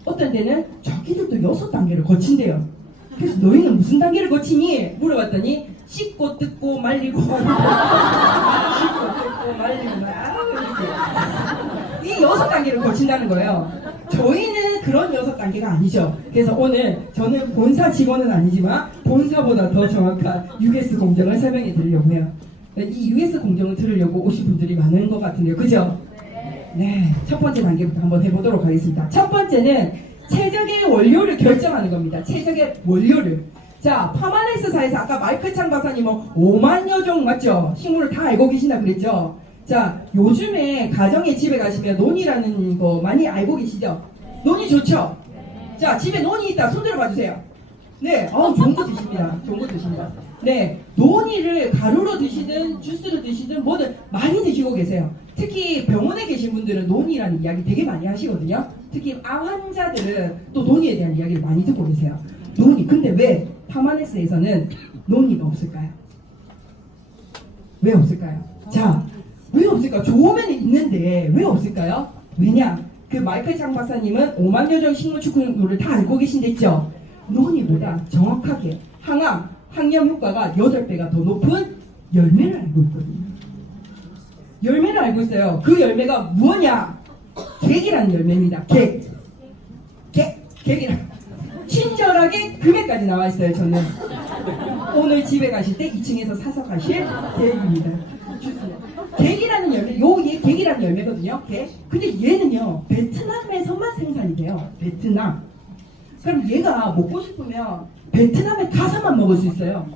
어떤 데는 자기들도 6단계를 거친대요. 그래서 너희는 무슨 단계를 거치니? 물어봤더니 씻고 뜯고 말리고 씻고 뜯고 말리고 이 6단계를 거친다는 거예요. 저희는 그런 6단계가 아니죠. 그래서 오늘 저는 본사 직원은 아니지만 본사보다 더 정확한 US 공정을 설명해 드리려고 해요. 이 US 공정을 들으려고 오신 분들이 많은 것 같은데요. 그죠? 네, 첫 번째 단계부터 한번 해보도록 하겠습니다. 첫 번째는 최적의 원료를 결정하는 겁니다. 최적의 원료를. 자, 파마넥스사에서 아까 마이클 창 박사님은 5만여 종 맞죠? 식물을 다 알고 계신다 그랬죠? 자, 요즘에 가정에 집에 가시면 논이라는 거 많이 알고 계시죠? 논이 좋죠? 자, 집에 논이 있다. 손 들어 봐주세요. 네, 좋은 거 드십니다. 좋은 거 드십니다. 네, 논이를 가루로 드시든 주스로 드시든 뭐든 많이 드시고 계세요. 특히 병원에 계신 분들은 논이라는 이야기 되게 많이 하시거든요. 특히 암 환자들은 또 논이에 대한 이야기를 많이 듣고 계세요. 논이. 근데 왜 파마넥스에서는 논이가 없을까요? 왜 없을까요? 자, 왜 없을까? 좋으면 있는데 왜 없을까요? 왜냐? 그 마이클 장 박사님은 5만여 종 식물 축구를 다 알고 계신댔죠? 논이보다 정확하게 항암, 항염 효과가 8배가 더 높은 열매를 알고 있거든요. 열매를 알고 있어요. 그 열매가 뭐냐? 객이라는 열매입니다. 객이란. 친절하게 금액까지 나와 있어요. 저는 오늘 집에 가실 때 2층에서 사서 가실 계획입니다. 객이라는 열매, 객이라는 객이라는 열매거든요. 객. 근데 얘는요 베트남에서만 생산이 돼요. 베트남. 그럼 얘가 먹고 싶으면 베트남에 가서만 먹을 수 있어요.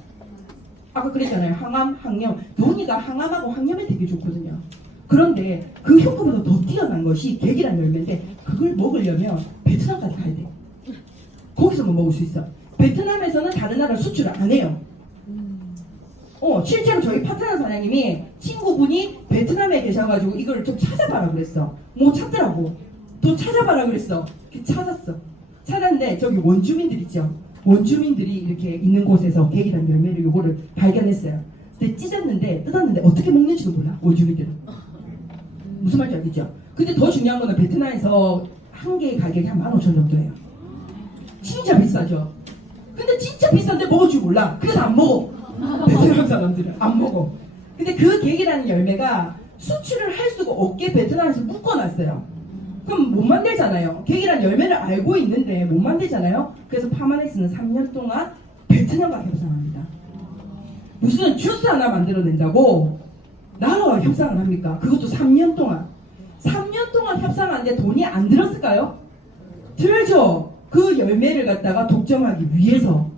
아까 그랬잖아요. 항암, 항염. 논이가 항암하고 항염에 되게 좋거든요. 그런데 그 효과보다 더 뛰어난 것이 객이라는 열매인데 그걸 먹으려면 베트남까지 가야 돼요. 거기서만 먹을 수 있어. 베트남에서는 다른 나라 수출을 안 해요. 실제로 저희 파트너 사장님이 친구분이 베트남에 계셔가지고 이걸 좀 찾아봐라 그랬어. 뭐 찾더라고. 더 찾아봐라 그랬어. 찾았어. 찾았는데 저기 원주민들 있죠. 원주민들이 이렇게 있는 곳에서 객이라는 열매를 요거를 발견했어요. 근데 찢었는데 뜯었는데 어떻게 먹는지도 몰라. 원주민들은. 무슨 말인지 알겠죠? 근데 더 중요한 거는 베트남에서 한 개의 가격이 한 15,000원 정도예요. 진짜 비싸죠. 근데 진짜 비싼데 먹을 줄 몰라. 그래서 안 먹어. 베트남 사람들은 안 먹어. 근데 그 객이라는 열매가 수출을 할 수가 없게 베트남에서 묶어놨어요. 그럼 못 만들잖아요. 객이라는 열매를 알고 있는데 못 만들잖아요. 그래서 파마넥스는 3년 동안 베트남과 협상합니다. 무슨 주스 하나 만들어낸다고 나라와 협상을 합니까? 그것도 3년 동안. 3년 동안 협상하는데 돈이 안 들었을까요? 들죠. 그 열매를 갖다가 독점하기 위해서.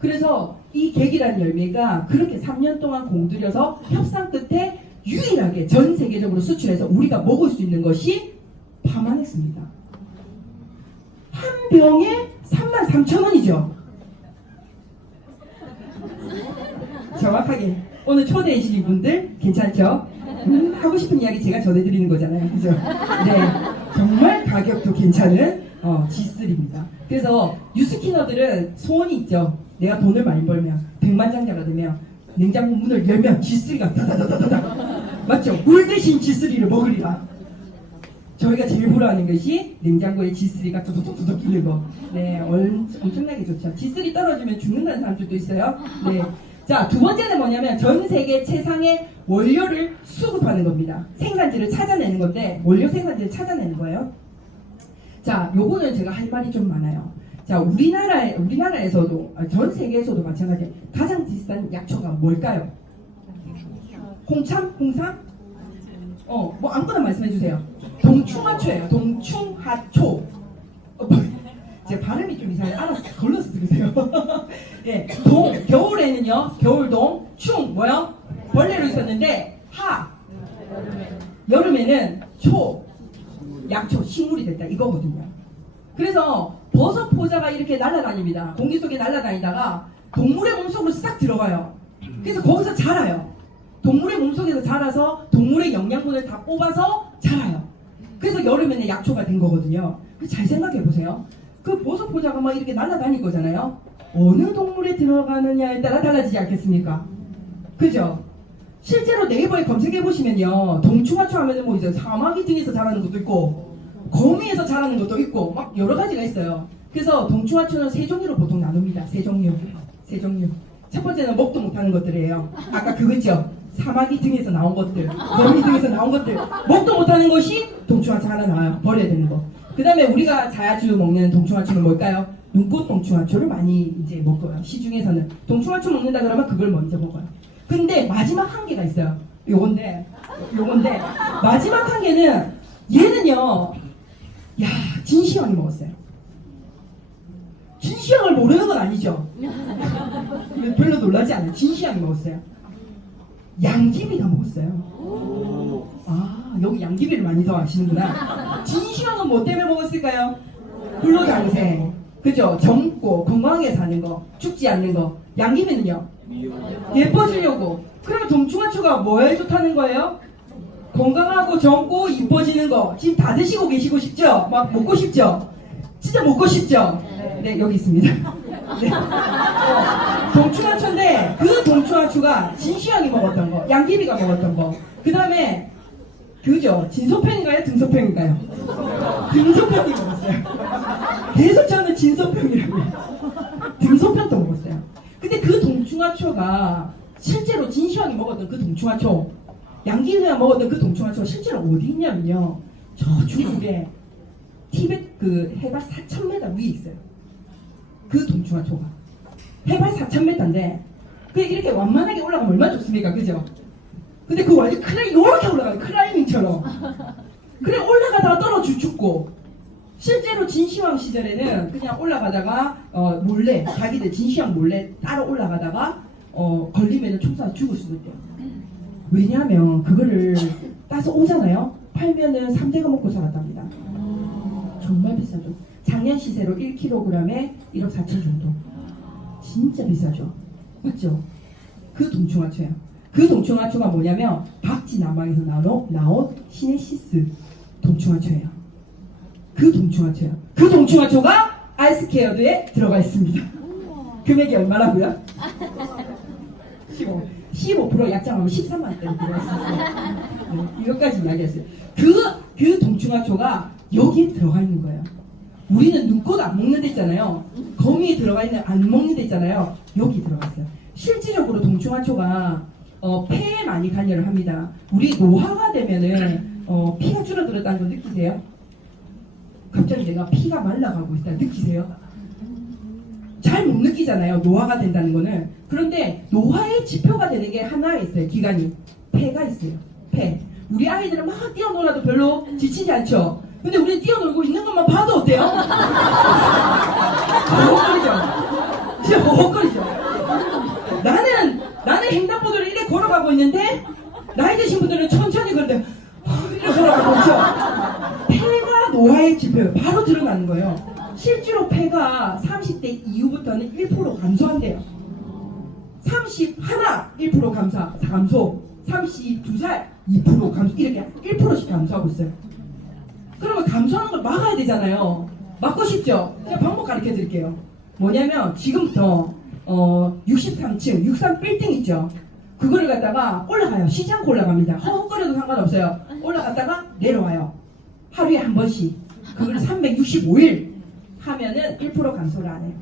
그래서 이 객이라는 열매가 그렇게 3년 동안 공들여서 협상 끝에 유일하게 전 세계적으로 수출해서 우리가 먹을 수 있는 것이 파마넥스입니다. 한 병에 33,000원이죠. 정확하게. 오늘 초대해주신 분들 괜찮죠? 하고 싶은 이야기 제가 전해드리는 거잖아요. 그죠? 네. 정말 가격도 괜찮은 G3입니다. 그래서 뉴스키너들은 소원이 있죠. 내가 돈을 많이 벌면 100만장자가 되면 냉장고 문을 열면 G3가 다다다다다 맞죠? 물 대신 G3를 먹으리라. 저희가 제일 부러워하는 것이 냉장고에 G3가 두둑두둑 끼는 거. 네, 엄청나게 좋죠. G3 떨어지면 죽는다는 사람들도 있어요. 네. 자, 두 번째는 뭐냐면 전 세계 최상의 원료를 수급하는 겁니다. 생산지를 찾아내는 건데 원료 생산지를 찾아내는 거예요. 자, 요거는 제가 할 말이 좀 많아요. 자, 우리나라에서도 전 세계에서도 마찬가지예요. 가장 비싼 약초가 뭘까요? 홍참? 홍삼? 뭐 아무거나 말씀해 주세요. 동충하초예요. 동충하초. 제 발음이 좀 이상해요. 알아서 걸러서 들으세요. 예, 겨울에는요, 겨울동, 충, 뭐요? 벌레로 있었는데, 여름에는 초, 약초, 식물이 됐다. 이거거든요. 그래서 버섯 포자가 이렇게 날아다닙니다. 공기 속에 날아다니다가 동물의 몸속으로 싹 들어가요. 그래서 거기서 자라요. 동물의 몸속에서 자라서 동물의 영양분을 다 뽑아서 자라요. 그래서 여름에는 약초가 된 거거든요. 잘 생각해 보세요. 그 버섯 포자가 막 이렇게 날아다닐 거잖아요. 어느 동물에 들어가느냐에 따라 달라지지 않겠습니까? 그죠? 실제로 네이버에 검색해 보시면요, 동충하초 하면은 뭐 이제 사마귀 등에서 자라는 것도 있고 거미에서 자라는 것도 있고 막 여러 가지가 있어요. 그래서 동충하초는 세 종류로 보통 나눕니다. 세 종류. 첫 번째는 먹도 못하는 것들이에요. 아까 그거 있죠? 사마귀 등에서 나온 것들, 거미 등에서 나온 것들, 먹도 못하는 것이 동충하초 하나 나와요. 버려야 되는 거. 그 다음에 우리가 자주 먹는 동충하초는 뭘까요? 눈꽃 동충하초를 많이 이제 먹어요. 시중에서는 동충하초 먹는다 그러면 그걸 먼저 먹어요. 근데 마지막 한 개가 있어요. 요건데 마지막 한 개는 얘는요, 야, 진시황이 먹었어요. 진시황을 모르는 건 아니죠? 별로 놀라지 않아요. 진시황이 먹었어요. 양귀비가 먹었어요. 아, 여기 양귀비를 많이 더 아시는구나. 진시황은 뭐 때문에 먹었을까요? 불로장생, 그죠? 젊고 건강하게 사는 거, 죽지 않는 거. 양귀비는요? 예뻐지려고. 그러면 동충하초가 뭐에 좋다는 거예요? 건강하고 젊고 이뻐지는 거. 지금 다 드시고 계시고 싶죠? 막 먹고 싶죠? 진짜 먹고 싶죠? 네, 여기 있습니다. 네. 동충하초인데 그 동충하초가 진시황이 먹었던 거, 양귀비가 먹었던 거. 그 다음에 그죠? 진소평인가요? 등소평인가요? 등소평이 먹었어요. 계속 저는 진소평이라고 해요. 등소평도 먹었어요. 근데 그 동충하초가 실제로 진시황이 먹었던 그 동충하초, 양귀비가 먹었던 그 동충하초가 실제로 어디 있냐면요, 저 중국에 티베트 그 해발 4,000m 위에 있어요. 그 동충하초가 해발 4,000m인데 그 이렇게 완만하게 올라가면 얼마나 좋습니까? 그죠? 근데 그 완전 요렇게 올라가요. 클라이밍처럼. 그래 올라가다가 떨어져 죽고. 실제로 진시황 시절에는 그냥 올라가다가 몰래 자기들 진시황 몰래 따로 올라가다가 걸리면 총 쏴서 죽을 수도 있대요. 왜냐하면 그거를 따서 오잖아요. 팔면은 3대가 먹고 살았답니다. 정말 비싸죠. 작년 시세로 1kg에 1억 4천 정도. 진짜 비싸죠. 맞죠? 그 동충하초예요. 그 동충하초가 뭐냐면 박쥐남방에서 나온 시네시스 동충하초예요. 그 동충하초예요. 그 동충하초가 아이스케어드에 들어가 있습니다. 금액이 얼마라고요? 15% 약정하면 13만 원대 들어가 있었어요. 네, 이것까지 이야기했어요. 그 동충하초가 여기에 들어가 있는 거예요. 우리는 눈꽃 안 먹는 데 있잖아요. 거미에 들어가 있는 안 먹는 데 있잖아요. 여기 들어가 있어요. 실질적으로 동충하초가 폐에 많이 관여를 합니다. 우리 노화가 되면은 피가 줄어들었다는 거 느끼세요? 갑자기 내가 피가 말라가고 있다 느끼세요? 잘 못 느끼잖아요. 노화가 된다는 거는. 그런데 노화의 지표가 되는 게 하나 있어요. 기간이. 폐가 있어요. 폐. 우리 아이들은 막 뛰어놀아도 별로 지치지 않죠? 근데 우리 뛰어놀고 있는 것만 봐도 어때요? 허헉거리죠? 진짜 허헉거리죠? 나는 횡단보도를 이렇게 걸어가고 있는데 나이 드신 분들은 천천히 걸는데 이렇게 걸어가고 있죠? 폐가 노화의 지표예요. 바로 드러나는 거예요. 실제로 폐가 30대 이후부터는 1% 감소한대요. 31, 1% 감소. 32살 2% 감소. 이렇게 1%씩 감소하고 있어요. 그러면 감소하는 걸 막아야 되잖아요. 막고 싶죠? 제가 방법 가르쳐 드릴게요. 뭐냐면 지금부터 63층 63 빌딩 있죠? 그거를 갖다가 올라가요. 쉬지 않고 올라갑니다. 허헉거려도 상관없어요. 올라갔다가 내려와요. 하루에 한 번씩. 그걸 365일 하면은 1% 감소를 안 해요.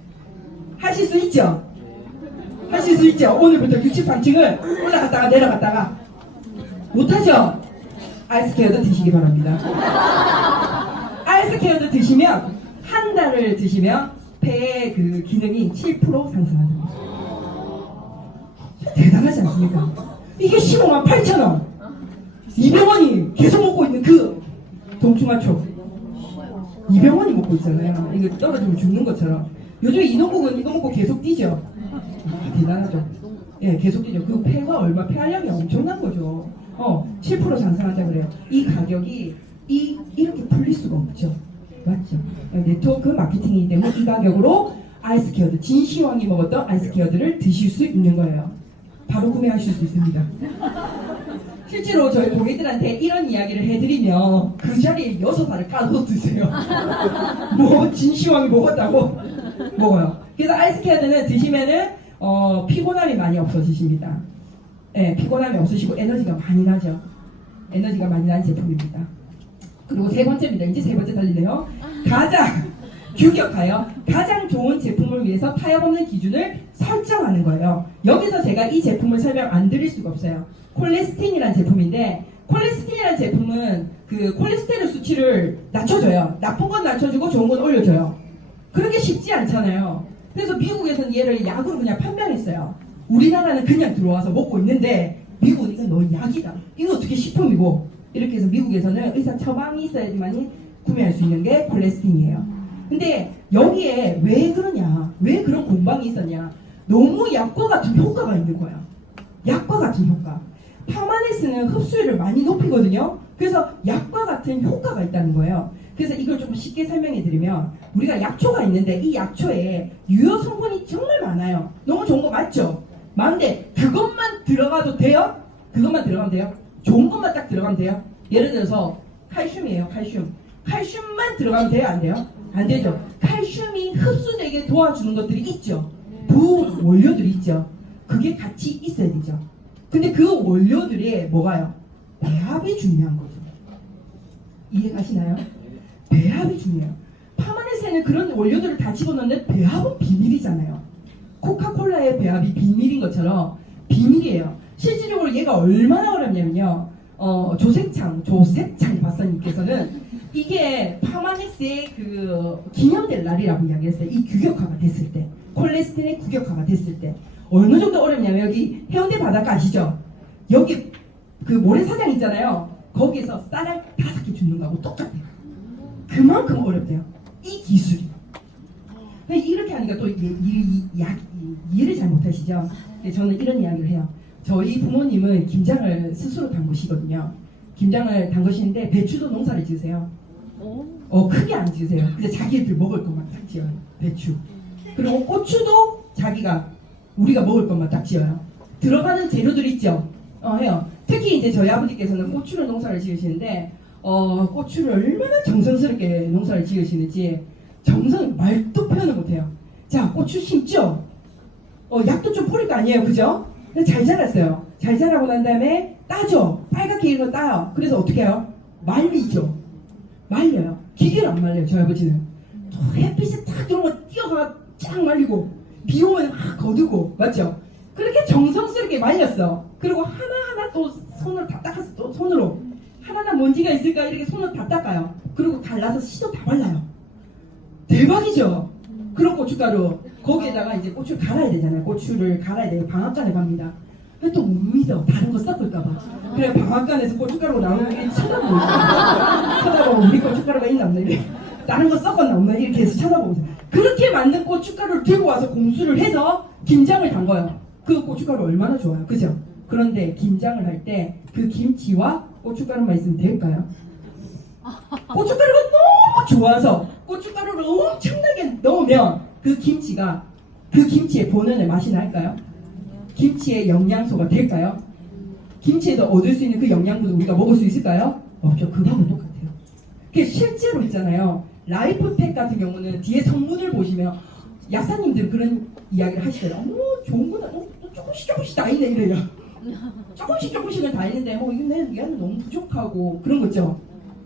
하실 수 있죠? 하실 수 있죠? 오늘부터 63층을 올라갔다가 내려갔다가 못하죠? 아이스케어도 드시기 바랍니다. 아이스케어도 드시면 한 달을 드시면 폐의 그 기능이 7% 상승한답니다. 대단하지 않습니까? 이게 15만 8천 원. 200원이 계속 먹고 있는 그 동충하초. 200원이 먹고 있잖아요. 이거 떨어지면 죽는 것처럼. 요즘에 이노국은 이거 먹고 계속 뛰죠. 대단하죠. 예, 계속 뛰죠. 그 폐가 얼마, 폐활량이 엄청난 거죠. 7% 상승한다 그래요. 이 가격이 이렇게 풀릴 수가 없죠. 맞죠? 네트워크 마케팅이기 때문에 이 가격으로 아이스케어드, 진시황이 먹었던 아이스케어드를 드실 수 있는 거예요. 바로 구매하실 수 있습니다. 실제로 저희 고객들한테 이런 이야기를 해드리면 그 자리에 6알을 까서 드세요. 뭐 진시황이 먹었다고 먹어요. 그래서 아이스케어드는 드시면은 피곤함이 많이 없어지십니다. 네, 피곤함이 없으시고 에너지가 많이 나죠. 에너지가 많이 나는 제품입니다. 그리고 세 번째입니다. 이제 세 번째 달리네요. 가장 규격하여 가장 좋은 제품을 위해서 타협 없는 기준을 설정하는 거예요. 여기서 제가 이 제품을 설명 안 드릴 수가 없어요. 콜레스틴이라는 제품인데, 콜레스틴이라는 제품은 그 콜레스테롤 수치를 낮춰줘요. 나쁜 건 낮춰주고 좋은 건 올려줘요. 그런 게 쉽지 않잖아요. 그래서 미국에서는 얘를 약으로 그냥 판매했어요. 우리나라는 그냥 들어와서 먹고 있는데 미국은 이건 너 약이다. 이거 어떻게 식품이고. 이렇게 해서 미국에서는 의사 처방이 있어야지만이 구매할 수 있는 게 콜레스틴이에요. 근데 여기에 왜 그러냐, 왜 그런 공방이 있었냐, 너무 약과 같은 효과가 있는 거야. 약과 같은 효과. 파마네스는 흡수율을 많이 높이거든요. 그래서 약과 같은 효과가 있다는 거예요. 그래서 이걸 좀 쉽게 설명해 드리면, 우리가 약초가 있는데 이 약초에 유효 성분이 정말 많아요. 너무 좋은 거 맞죠? 많은데 그것만 들어가도 돼요? 그것만 들어가면 돼요? 좋은 것만 딱 들어가면 돼요? 예를 들어서 칼슘이에요. 칼슘만 들어가면 돼요? 안 돼요? 안 되죠. 칼슘이 흡수되게 도와주는 것들이 있죠. 부 원료들이 있죠. 그게 같이 있어야 되죠. 근데 그 원료들이 뭐가요? 배합이 중요한 거죠. 이해가시나요? 배합이 중요해요. 파마네스에는 그런 원료들을 다 집어넣는데 배합은 비밀이잖아요. 코카콜라의 배합이 비밀인 것처럼 비밀이에요. 실질적으로 얘가 얼마나 어렵냐면요. 조색창 박사님께서는 이게 파마넥스의 그 기념될 날이라고 이야기했어요. 이 규격화가 됐을 때, 콜레스테린의 규격화가 됐을 때 어느 정도 어렵냐면, 여기 해운대 바닷가 아시죠? 여기 그 모래사장 있잖아요. 거기에서 쌀알 5개 줍는 거하고 똑같아요. 그만큼 어렵대요. 이 기술이. 이렇게 하니까 또 이해를 잘 못하시죠? 근데 저는 이런 이야기를 해요. 저희 부모님은 김장을 스스로 담그시거든요. 김장을 담그시는데 배추도 농사를 지으세요. 크게 안 지으세요. 근데 자기들 먹을 것만 딱 지어요. 배추. 그리고 고추도 우리가 먹을 것만 딱 지어요. 들어가는 재료들 있죠? 해요. 특히 이제 저희 아버지께서는 고추를 농사를 지으시는데, 고추를 얼마나 정성스럽게 농사를 지으시는지, 말도 표현을 못해요. 자, 고추 심죠? 약도 좀 뿌릴 거 아니에요. 그죠? 근데 잘 자랐어요. 잘 자라고 난 다음에 따죠. 빨갛게 익은 거 따요. 그래서 어떻게 해요? 말리죠. 말려요. 기계로 안 말려요. 저희 아버지는. 햇빛에 딱 들어오면 뛰어가 쫙 말리고, 비 오면 확 거두고, 맞죠? 그렇게 정성스럽게 말렸어. 그리고 하나하나 또 손으로 다 닦았어. 또 손으로. 하나하나 먼지가 있을까 이렇게 손으로 다 닦아요. 그리고 갈라서 씨도 다 발라요. 대박이죠? 그런 고춧가루. 거기에다가 이제 고추를 갈아야 되잖아요. 고추를 갈아야 돼요. 방앗간에 갑니다. 근데 또 못 믿어. 다른 거 섞을까봐. 그래, 방앗간에서 고춧가루가 나오는 게 쳐다보고 있어요. 쳐다보고 우리 고춧가루가 있나 없나 이렇게. 다른 거 섞었나 없나 이렇게 해서 쳐다보고 있어요. 그렇게 만든 고춧가루를 들고 와서 공수를 해서 김장을 담궈요. 그 고춧가루 얼마나 좋아요. 그죠? 그런데 김장을 할 때 그 김치와 고춧가루만 있으면 될까요? 고춧가루가 너무 좋아서 고춧가루를 엄청나게 넣으면 그 김치의 본연의 맛이 날까요? 김치의 영양소가 될까요? 김치에서 얻을 수 있는 그 영양분을 우리가 먹을 수 있을까요? 없죠. 그거하고 똑같아요. 그게 실제로 있잖아요. 라이프팩 같은 경우는 뒤에 성분을 보시면 약사님들은 그런 이야기를 하시더라고요. 좋은 거다. 조금씩 다 있네 이래요. 조금씩은 다 있는데 얘는 너무 부족하고 그런 거죠.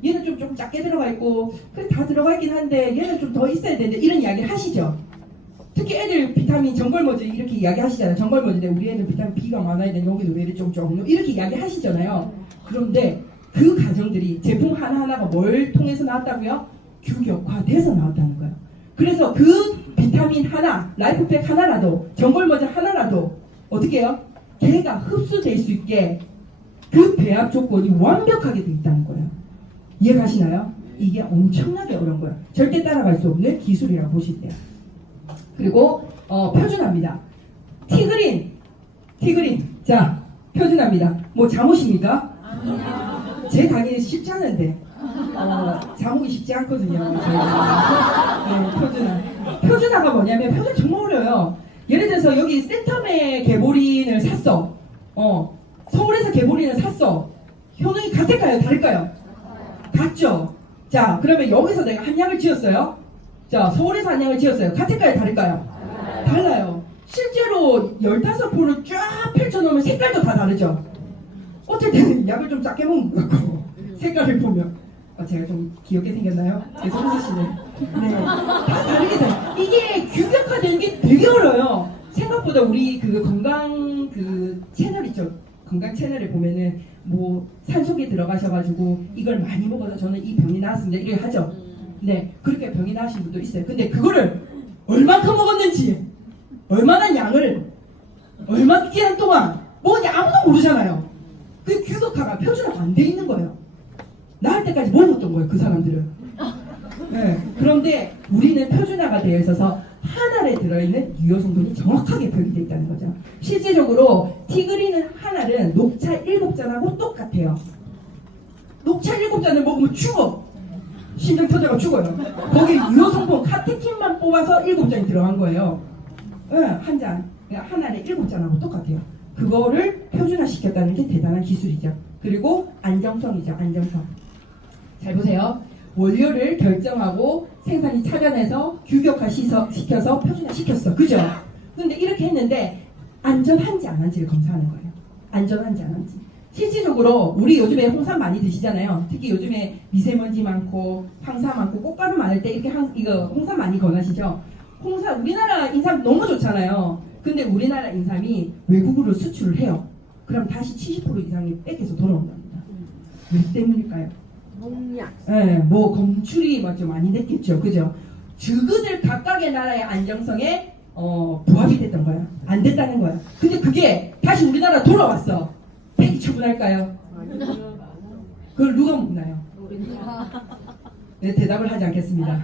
얘는 좀 작게 들어가 있고 그래 다 들어가 있긴 한데 얘는 좀 더 있어야 되는데 이런 이야기를 하시죠. 특히 애들 비타민 정글머지 이렇게 이야기 하시잖아요. 정글머지인데 우리 애들 비타민 B가 많아야 되는데 여기는 왜 이렇게 좀 이렇게 이야기 하시잖아요. 그런데 그 과정들이 제품 하나하나가 뭘 통해서 나왔다고요? 규격화돼서 나왔다는 거예요. 그래서 그 비타민 하나, 라이프팩 하나라도 정글머지 하나라도 어떻게 해요? 걔가 흡수될 수 있게 그 배합 조건이 완벽하게 돼 있다는 거예요. 이해가시나요? 이게 엄청나게 어려운 거예요. 절대 따라갈 수 없는 기술이라고 보시면 돼요. 그리고 표준합니다. 티그린. 자, 표준합니다. 뭐 잠옷입니까? 제 강의는 쉽지 않은데 자목이 쉽지 않거든요. 네, 표준화가 뭐냐면 표준 정말 어려워요. 예를 들어서 여기 센텀에 개보린을 샀어. 서울에서 개보린을 샀어. 효능이 같을까요? 다를까요? 같죠? 자, 그러면 여기서 내가 한 양을 지었어요. 자, 서울에서 한 양을 지었어요. 같을까요? 다를까요? 달라요. 실제로 15포를 쫙 펼쳐놓으면 색깔도 다 다르죠? 어쩔 때는 약을 좀 작게 먹는 것 같고 색깔을 보면 제가 좀 귀엽게 생겼나요? 송수씨는 네, 다 다르게 생겨요. 이게 규격화되는 게 되게 어려워요. 생각보다 우리 그 건강 그 채널 있죠? 건강 채널에 보면은 뭐 산속에 들어가셔가지고 이걸 많이 먹어서 저는 이 병이 나았습니다 이렇게 하죠. 네, 그렇게 병이 나으신 분도 있어요. 근데 그거를 얼만큼 먹었는지 얼마나 양을 얼마 기간 동안 먹었는지 아무도 모르잖아요. 그 규격화가 표준화가 안 돼 있는 거예요. 나을 때까지 먹었던 거예요, 그 사람들은. 네, 그런데 우리는 표준화가 되어 있어서 한 알에 들어있는 유효 성분이 정확하게 표기되어 있다는 거죠. 실제적으로 티그린은 한 알은 녹차 7잔하고 똑같아요. 녹차 7잔을 먹으면 죽어. 심장 터져가 죽어요. 거기 유효 성분 카테킨만 뽑아서 7잔이 들어간 거예요. 네, 한 잔. 한 알에 7잔하고 똑같아요. 그거를 표준화시켰다는 게 대단한 기술이죠. 그리고 안정성이죠. 안정성. 잘 보세요. 원료를 결정하고 생산이 찾아내서 규격화시켜서 표준화시켰어. 그죠? 근데 이렇게 했는데 안전한지 안 한지를 검사하는 거예요. 안전한지 안 한지. 실질적으로 우리 요즘에 홍삼 많이 드시잖아요. 특히 요즘에 미세먼지 많고 황사 많고 꽃가루 많을 때 이렇게 이거 홍삼 많이 권하시죠? 홍삼 우리나라 인삼 너무 좋잖아요. 근데 우리나라 인삼이 외국으로 수출을 해요. 그럼 다시 70% 이상이 뺏겨서 돌아온답니다. 왜 때문일까요? 농약. 네, 뭐 검출이 좀 많이 됐겠죠, 그죠? 그들 각각의 나라의 안정성에 부합이 됐던 거야. 안 됐다는 거야. 근데 그게 다시 우리나라 돌아왔어. 폐기 처분할까요? 그걸 누가 묻나요? 네, 대답을 하지 않겠습니다.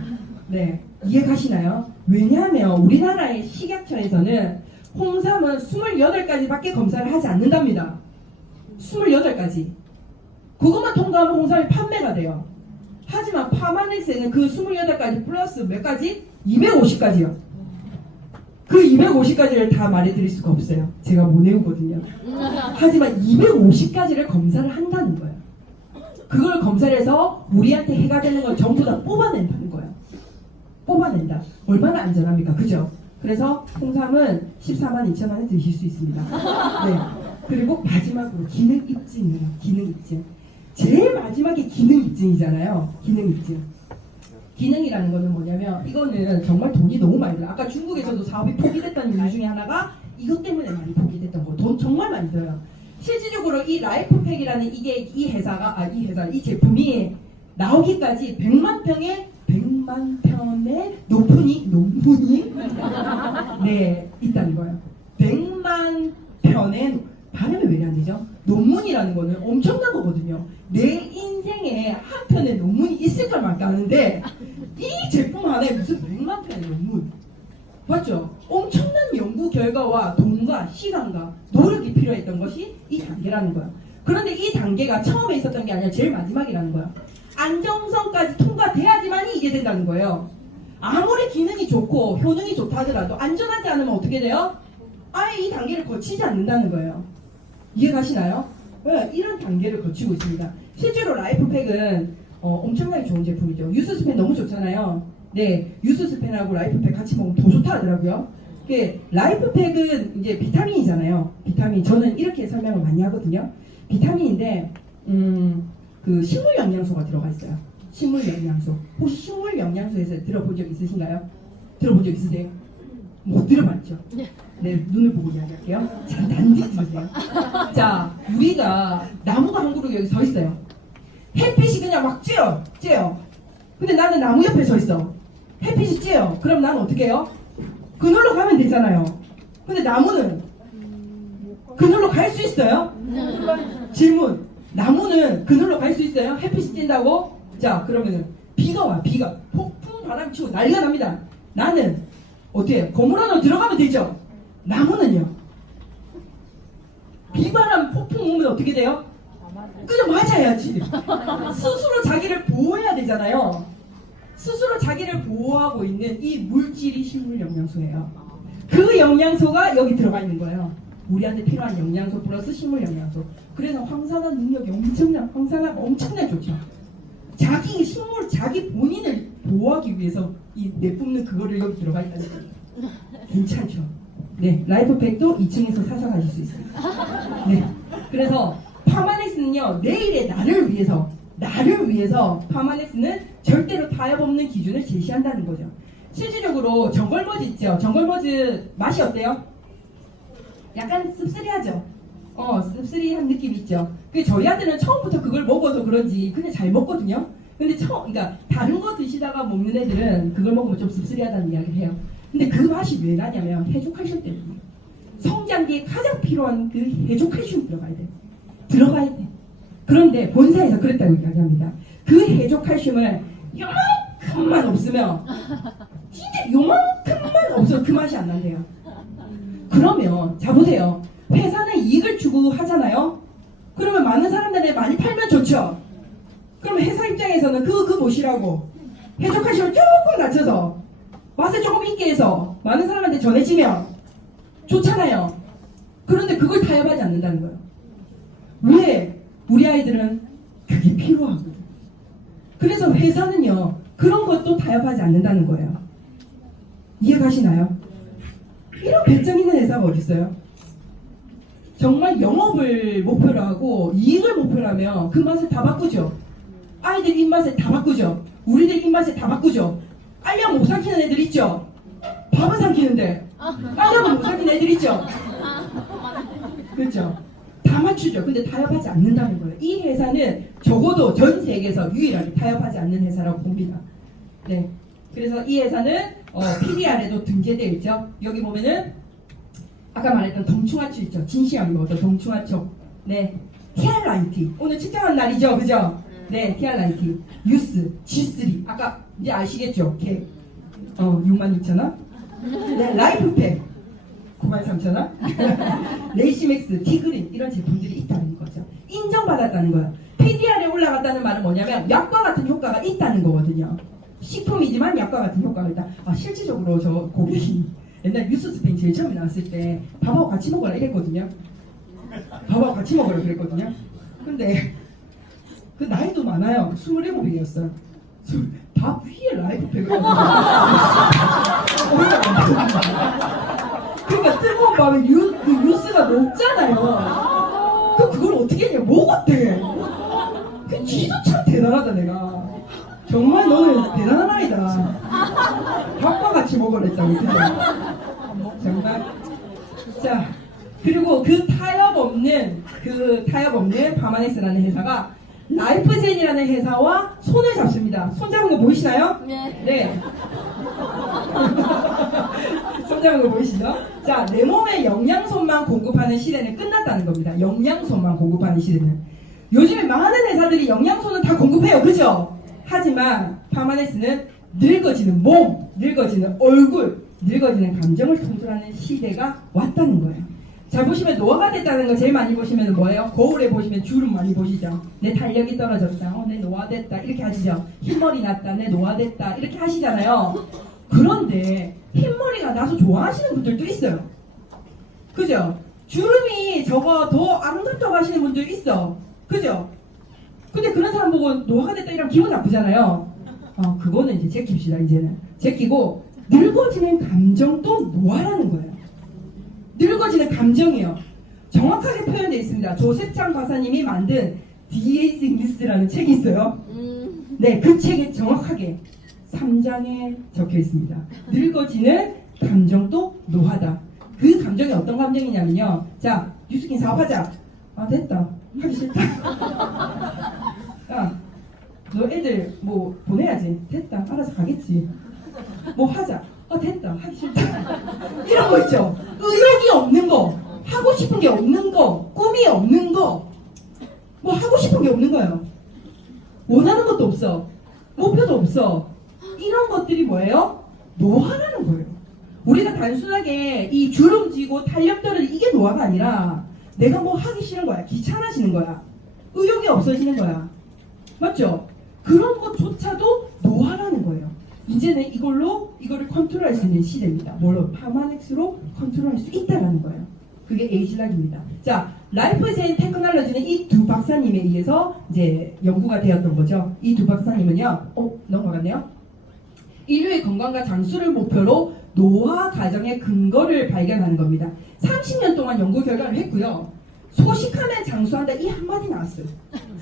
네, 이해 가시나요? 왜냐하면 우리나라의 식약처에서는 홍삼은 28가지밖에 검사를 하지 않는답니다. 28가지. 그것만 통과하면 홍삼이 판매가 돼요. 하지만 파마넥스에는 그 28가지 플러스 몇 가지? 250가지요. 그 250가지를 다 말해드릴 수가 없어요. 제가 못 외우거든요. 하지만 250가지를 검사를 한다는 거예요. 그걸 검사를 해서 우리한테 해가 되는 걸 전부 다 뽑아낸다는 거예요. 뽑아낸다. 얼마나 안전합니까? 그죠? 그래서 홍삼은 14만 2천 원에 드실 수 있습니다. 네. 그리고 마지막으로 기능 입증이에요. 기능 입증. 제일 마지막에 기능 입증이잖아요. 기능 입증. 기능이라는 거는 뭐냐면 이거는 정말 돈이 너무 많이 들어요. 아까 중국에서도 사업이 포기됐다는 이유 중에 하나가 이것 때문에 많이 포기됐던 거. 돈 정말 많이 들어요. 실질적으로 이 라이프팩이라는 이 제품이 나오기까지 100만 편의 논문이 네 있다는 거예요. 100만 편의 발음이 왜 안 되죠? 논문이라는 거는 엄청난 거거든요. 내 인생에 한 편의 논문이 있을까 말까 하는데 이 제품 하나에 무슨 100만 편의 논문 맞죠? 엄청난 연구 결과와 돈과 시간과 노력이 필요했던 것이 이 단계라는 거예요. 그런데 이 단계가 처음에 있었던 게 아니라 제일 마지막이라는 거예요. 안정성까지 통과돼야지만이 이게 된다는 거예요. 아무리 기능이 좋고 효능이 좋다 하더라도 안전하지 않으면 어떻게 돼요? 아예 이 단계를 거치지 않는다는 거예요. 이해 가시나요? 네, 이런 단계를 거치고 있습니다. 실제로 라이프팩은 엄청나게 좋은 제품이죠. 유스스펜 너무 좋잖아요. 네, 유스스펜하고 라이프팩 같이 먹으면 더 좋다 하더라고요. 라이프팩은 이제 비타민이잖아요. 비타민. 저는 이렇게 설명을 많이 하거든요. 비타민인데 그 식물 영양소가 들어가 있어요. 식물 영양소. 혹시 식물 영양소에서 들어본 적 있으신가요? 들어본 적 있으세요? 못 들어봤죠? 네, 눈을 보고 이야기할게요. 자, 단지 들으세요. 자, 우리가 나무가 한 그루 여기 서 있어요. 햇빛이 그냥 막 쬐요. 근데 나는 나무 옆에 서 있어. 햇빛이 쬐요. 그럼 나는 어떻게 해요? 그늘로 가면 되잖아요. 근데 나무는 그늘로 갈 수 있어요? 질문. 나무는 그늘로 갈 수 있어요? 햇빛이 쬐다고? 자, 그러면은 비가 와. 폭풍 바람 치고 난리가 납니다. 나는 어떻게 해요? 건물 안으로 들어가면 되죠? 나무는요? 비바람 폭풍 오면 어떻게 돼요? 그냥 맞아야지. 스스로 자기를 보호해야 되잖아요. 스스로 자기를 보호하고 있는 이 물질이 식물 영양소예요. 그 영양소가 여기 들어가 있는 거예요. 우리한테 필요한 영양소 플러스 식물 영양소. 그래서 황산화 능력이 황산화가 엄청나게 좋죠. 자기 본인을 보호하기 위해서 이 내뿜는 그거를 여기 들어가 있다는 거예요. 괜찮죠? 네, 라이프팩도 2층에서 사셔가실 수 있습니다. 네, 그래서 파마넥스는요, 내일의 나를 위해서 파마넥스는 절대로 타협 없는 기준을 제시한다는 거죠. 실질적으로 정글머즈 있죠? 정글머즈 맛이 어때요? 약간 씁쓸해하죠? 씁쓸한 느낌 있죠? 저희한테는 처음부터 그걸 먹어서 그런지 그냥 잘 먹거든요? 근데 그러니까 다른 거 드시다가 먹는 애들은 그걸 먹으면 좀 씁쓸해하다는 이야기를 해요. 근데 그 맛이 왜 나냐면 해조칼슘 때문에. 성장기에 가장 필요한 그 해조칼슘 들어가야 돼. 그런데 본사에서 그랬다고 이야기합니다. 그 해조칼슘을 요만큼만 없으면 진짜 요만큼만 없으면 그 맛이 안 난대요. 그러면 자 보세요. 회사는 이익을 추구하잖아요. 그러면 많은 사람들이 많이 팔면 좋죠. 그러면 회사 입장에서는 그 뭐시라고 해조칼슘을 조금 낮춰서 맛을 조금 있게 해서 많은 사람한테 전해지면 좋잖아요. 그런데 그걸 타협하지 않는다는 거예요. 왜? 우리 아이들은 그게 필요하거든. 그래서 회사는요, 그런 것도 타협하지 않는다는 거예요. 이해 가시나요? 이런 배짱 있는 회사가 어디 있어요? 정말 영업을 목표로 하고 이익을 목표로 하면 그 맛을 다 바꾸죠. 아이들 입맛을 다 바꾸죠. 우리들 입맛을 다 바꾸죠. 알약 못 삼키는 애들 있죠? 밥은 삼키는데 알약은 못 삼키는 애들 있죠? 그렇죠? 다 맞추죠. 근데 타협하지 않는다는 거예요. 이 회사는 적어도 전 세계에서 유일하게 타협하지 않는 회사라고 봅니다. 네. 그래서 이 회사는 PDR에도 등재되어 있죠. 여기 보면은 아까 말했던 동충하초 있죠. 진시황 이거죠. 동충하초. 네. TR라이트. 오늘 측정한 날이죠, 그죠? 네, TR라이트. 유스, G3. 아까 이제 아시겠죠? 걔. 66,000원. 네, 라이프팩. 93,000원. 레이시맥스, 티그린 이런 제품들이 있다는 거죠. 인정받았다는 거야. PDR에 올라갔다는 말은 뭐냐면 약과 같은 효과가 있다는 거거든요. 식품이지만 약과 같은 효과가 있다. 실질적으로 저 고객이 옛날 뉴스 스페인 제일 처음에 나왔을 때 밥하고 같이 먹으라 이랬거든요. 밥하고 같이 먹으라 그랬거든요. 근데 그 나이도 많아요. 27이었어요. 밥 위에 라이프팩을 그러니까 뜨거운 밥에 그 유스가 녹잖아요. 그걸 어떻게 했냐? 먹었대. 그 지도 참 대단하다 내가. 정말 너는 대단한 아이다. 밥과 같이 먹으랬다고 그죠? 정말. 자, 그리고 그 타협 없는 파마넥스라는 회사가 라이프젠이라는 회사와 손을 잡습니다. 손 잡은 거 보이시나요? 네. 네. 손 잡은 거 보이시죠? 자, 내 몸에 영양소만 공급하는 시대는 끝났다는 겁니다. 영양소만 공급하는 시대는. 요즘에 많은 회사들이 영양소는 다 공급해요. 그죠? 하지만 파마넥스는 늙어지는 몸, 늙어지는 얼굴, 늙어지는 감정을 통솔하는 시대가 왔다는 거예요. 자, 보시면 노화가 됐다는 거 제일 많이 보시면 뭐예요? 거울에 보시면 주름 많이 보시죠? 내 탄력이 떨어졌다. 내 노화됐다. 이렇게 하시죠? 흰머리 났다. 내 노화됐다. 이렇게 하시잖아요. 그런데 흰머리가 나서 좋아하시는 분들도 있어요. 그죠? 주름이 저거 더 아름답다고 하시는 분들 있어. 그죠? 근데 그런 사람 보고 노화가 됐다 이러면 기분 나쁘잖아요. 그거는 이제 제낍시다. 이제는 제끼고 늙어지는 감정도 노화라는 거예요. 늙어지는 감정이요. 정확하게 표현되어 있습니다. 조셉장 박사님이 만든 디에이징리스라는 책이 있어요. 네, 그 책에 정확하게 3장에 적혀 있습니다. 늙어지는 감정도 노화다. 그 감정이 어떤 감정이냐면요. 자, 뉴스킨 사업하자. 됐다. 하기 싫다. 야, 너 애들 뭐 보내야지. 됐다. 알아서 가겠지. 뭐 하자. 됐다. 하기 싫다. 이런 거 있죠. 의욕이 없는 거, 하고 싶은 게 없는 거, 꿈이 없는 거, 뭐 하고 싶은 게 없는 거예요. 원하는 것도 없어. 목표도 없어. 이런 것들이 뭐예요? 노화라는 거예요. 우리가 단순하게 이 주름 지고 탄력 떨어지는 이게 노화가 아니라 내가 뭐 하기 싫은 거야. 귀찮아지는 거야. 의욕이 없어지는 거야. 맞죠? 그런 것조차도 노화라는 거예요. 이제는 이거를 컨트롤할 수 있는 시대입니다. 뭘로? 파마넥스로 컨트롤할 수 있다는 거예요. 그게 에이지락입니다. 자, 라이프젠 테크놀로지는 이 두 박사님에 의해서 이제 연구가 되었던 거죠. 이 두 박사님은요, 넘어갔네요. 인류의 건강과 장수를 목표로 노화 과정의 근거를 발견하는 겁니다. 30년 동안 연구 결과를 했고요. 소식하면 장수한다 이 한마디 나왔어요.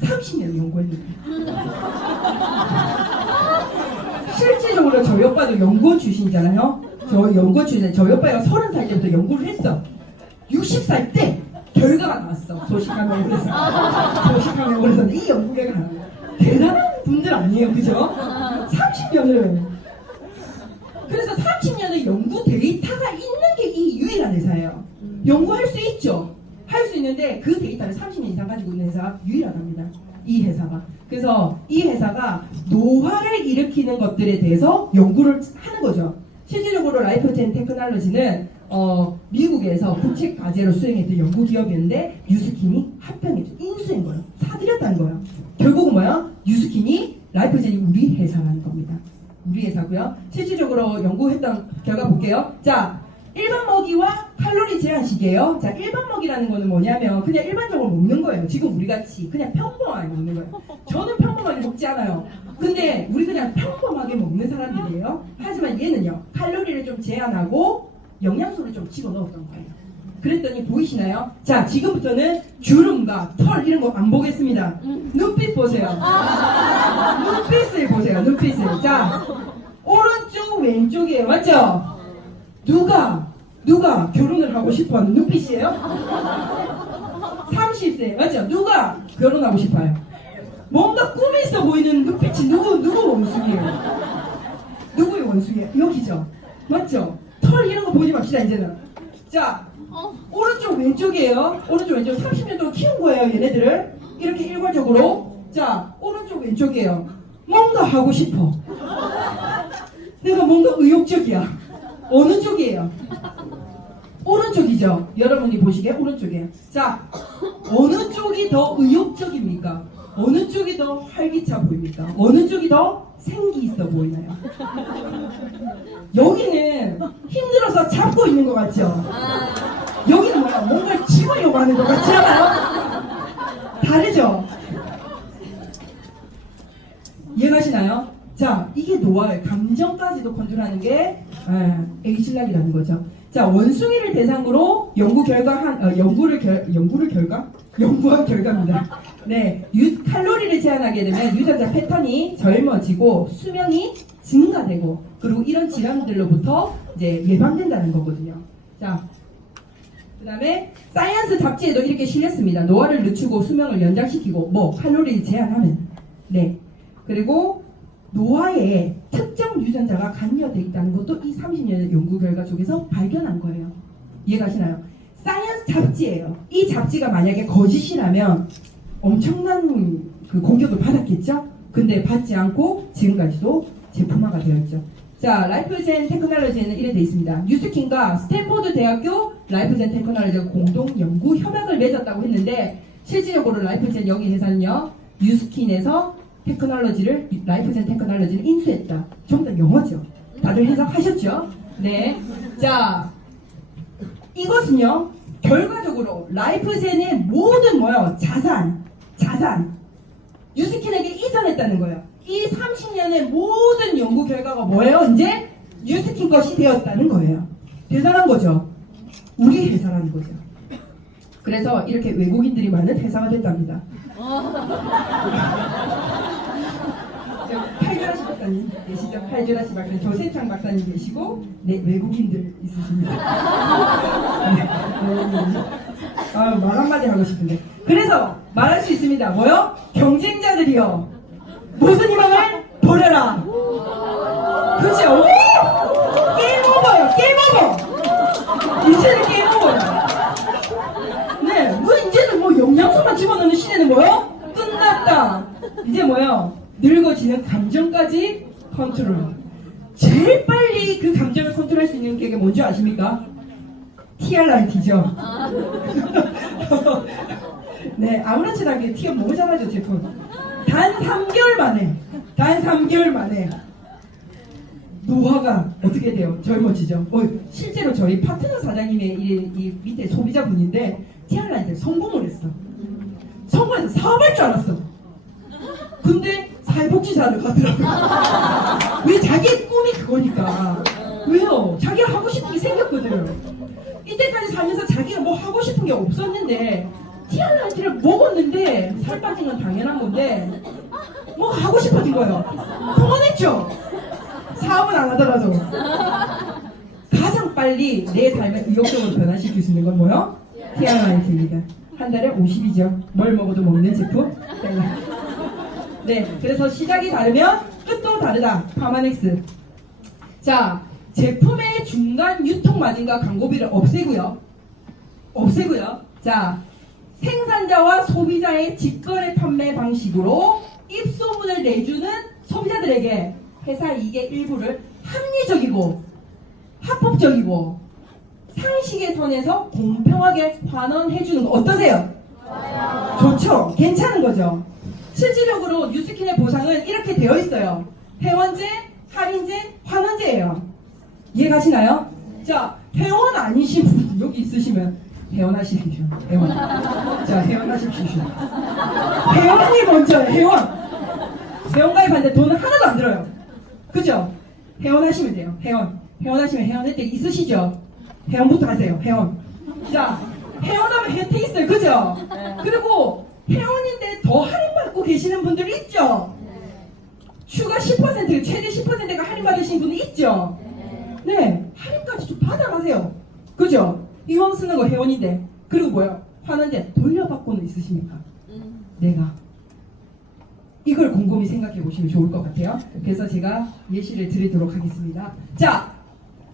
30년 연구했는데. 실질적으로 저희 오빠도 연구원 출신이잖아요. 저희 오빠가 30살 때부터 연구를 했어. 60살 때 결과가 나왔어. 소식하면 그래서 이 연구 결과가 나와요. 대단한 분들 아니에요, 그죠? 30년을. 그래서 30년의 연구 데이터가 있는 게 이 유일한 회사예요. 연구할 수 있죠. 할 수 있는데 그 데이터를 30년 이상 가지고 있는 회사가 유일하답니다. 이 회사가. 그래서 이 회사가 노화를 일으키는 것들에 대해서 연구를 하는 거죠. 실질적으로 라이프젠 테크놀로지는 미국에서 국책 과제로 수행했던 연구 기업이었는데 뉴스킨이 합병했죠. 인수한 거예요. 사들였다는 거예요. 결국은 뭐야? 뉴스킨이 라이프젠이 우리 회사라는 겁니다. 우리 회사고요. 실질적으로 연구했던 결과 볼게요. 자, 일반 먹이와 칼로리 제한식이에요. 자, 일반 먹이라는 거는 뭐냐면 그냥 일반적으로 먹는 거예요. 지금 우리 같이 그냥 평범하게 먹는 거예요. 저는 평범하게 먹지 않아요. 근데 우리 그냥 평범하게 먹는 사람들이에요. 하지만 얘는요, 칼로리를 좀 제한하고 영양소를 좀 집어넣었던 거예요. 그랬더니 보이시나요? 자, 지금부터는 주름과 털 이런 거 안 보겠습니다. 눈빛 보세요. 눈빛을 보세요. 눈빛을. 자, 오른쪽 왼쪽이에요. 맞죠? 누가 결혼을 하고 싶어하는 눈빛이에요? 30세 맞죠? 누가 결혼하고 싶어요? 뭔가 꿈이 있어 보이는 눈빛이 누구 원숭이에요? 누구의 원숭이에요? 여기죠? 맞죠? 털 이런 거 보지 맙시다 이제는. 자, 오른쪽 왼쪽이에요. 오른쪽 왼쪽 30년 동안 키운 거예요. 얘네들을 이렇게 일괄적으로. 자, 오른쪽 왼쪽이에요. 뭔가 하고 싶어. 내가 뭔가 의욕적이야. 어느 쪽이에요? 오른쪽이죠. 여러분이 보시기에 오른쪽이에요. 자, 어느 쪽이 더 의욕적입니까? 어느 쪽이 더 활기차 보입니까? 어느 쪽이 더 생기 있어 보이나요? 여기는 힘들어서 잡고 있는 것 같죠? 여기는 뭐야? 뭔가 집으려고 하는 것 같지 않아요? 다르죠? 이해가시나요? 자, 이게 노화예요. 감정까지도 컨트롤하는 게 A신락이라는 거죠. 자, 원숭이를 대상으로 연구한 결과입니다. 네, 칼로리를 제한하게 되면 유전자 패턴이 젊어지고 수명이 증가되고 그리고 이런 질환들로부터 이제 예방된다는 거거든요. 자, 그 다음에 사이언스 잡지에도 이렇게 실렸습니다. 노화를 늦추고 수명을 연장시키고 뭐 칼로리를 제한하면. 네, 그리고 노화에 특정 유전자가 관여되어 있다는 것도 이 30년의 연구 결과 속에서 발견한 거예요. 이해가시나요? 사이언스 잡지예요. 이 잡지가 만약에 거짓이라면 엄청난 그 공격을 받았겠죠? 근데 받지 않고 지금까지도 제품화가 되어 있죠. 자, 라이프젠 테크놀로지에는 이래 되어 있습니다. 뉴스킨과 스탠포드 대학교 라이프젠 테크놀로지가 공동 연구 협약을 맺었다고 했는데 실질적으로 라이프젠 여기 회사는요, 뉴스킨에서 라이프젠 테크놀로지를 인수했다. 좀 더 영어죠. 다들 해석하셨죠? 네. 자, 이것은요, 결과적으로 라이프젠의 모든 자산, 뉴스킨에게 이전했다는 거예요. 이 30년의 모든 연구 결과가 뭐예요? 이제 뉴스킨 것이 되었다는 거예요. 대단한 거죠. 우리 회사라는 거죠. 그래서 이렇게 외국인들이 많은 회사가 됐답니다. 팔주라시 박사님 계시죠? 팔주라시 박사님, 조세창 박사님 계시고, 네, 외국인들 있으십니다. 네, 말 한마디 하고 싶은데. 그래서 말할 수 있습니다. 뭐요? 경쟁자들이요, 무슨 희망을 버려라. 그렇죠? 게임 오버요, 게임 오버. 이제는 게임 오버요. 네, 이제는 영양소만 집어넣는 시대는 뭐요? 끝났다. 이제 뭐요? 늙어지는 감정까지 컨트롤. 제일 빨리 그 감정을 컨트롤할 수 있는 게 뭔지 아십니까? TRIT죠. 네, 아무렇지도 않게 티어 너무 잘하죠, 제품. 단 3개월 만에 노화가 어떻게 돼요? 젊어지죠. 실제로 저희 파트너 사장님의 이 밑에 소비자분인데 TRIT 성공을 했어. 성공해서 사업할 줄 알았어. 근데 사회복지사를 가더라고요. 왜? 자기의 꿈이 그거니까. 왜요? 자기가 하고 싶은 게 생겼거든. 이때까지 살면서 자기가 뭐 하고 싶은 게 없었는데 TRIT를 먹었는데 살 빠진 건 당연한 건데 뭐 하고 싶어진 거예요. 통원했죠? 사업은 안 하더라도. 가장 빨리 내 삶을 의욕적으로 변화시킬 수 있는 건 뭐요? TRIT입니다. 한 달에 50이죠. 뭘 먹어도 먹는 제품. 네, 그래서 시작이 다르면 끝도 다르다. 파마넥스. 자, 제품의 중간 유통 마진과 광고비를 없애고요. 자, 생산자와 소비자의 직거래 판매 방식으로 입소문을 내주는 소비자들에게 회사 이익의 일부를 합리적이고 합법적이고 상식의 선에서 공평하게 환원해주는 거 어떠세요? 좋죠? 괜찮은 거죠? 실질적으로 뉴스킨의 보상은 이렇게 되어 있어요. 회원제, 할인제, 환원제예요. 이해가시나요? 자, 회원 아니신 분 여기 있으시면 회원하십시오. 회원. 자, 회원하십시오. 회원이 먼저예요. 회원 가입하는데 돈은 하나도 안 들어요. 그죠? 회원하시면 돼요. 회원하시면 회원 혜택 있으시죠? 회원부터 하세요. 회원. 자, 회원하면 혜택 있어요. 그죠? 그리고 회원인데 더 할인받고 계시는 분들이 있죠? 추가 10%, 최대 10%가 할인받으신 분이 있죠? 네, 할인까지 좀 받아가세요. 그죠? 이왕 쓰는 거 회원인데. 그리고 뭐요? 환원제 돌려받고는 있으십니까? 내가. 이걸 곰곰이 생각해 보시면 좋을 것 같아요. 그래서 제가 예시를 드리도록 하겠습니다. 자,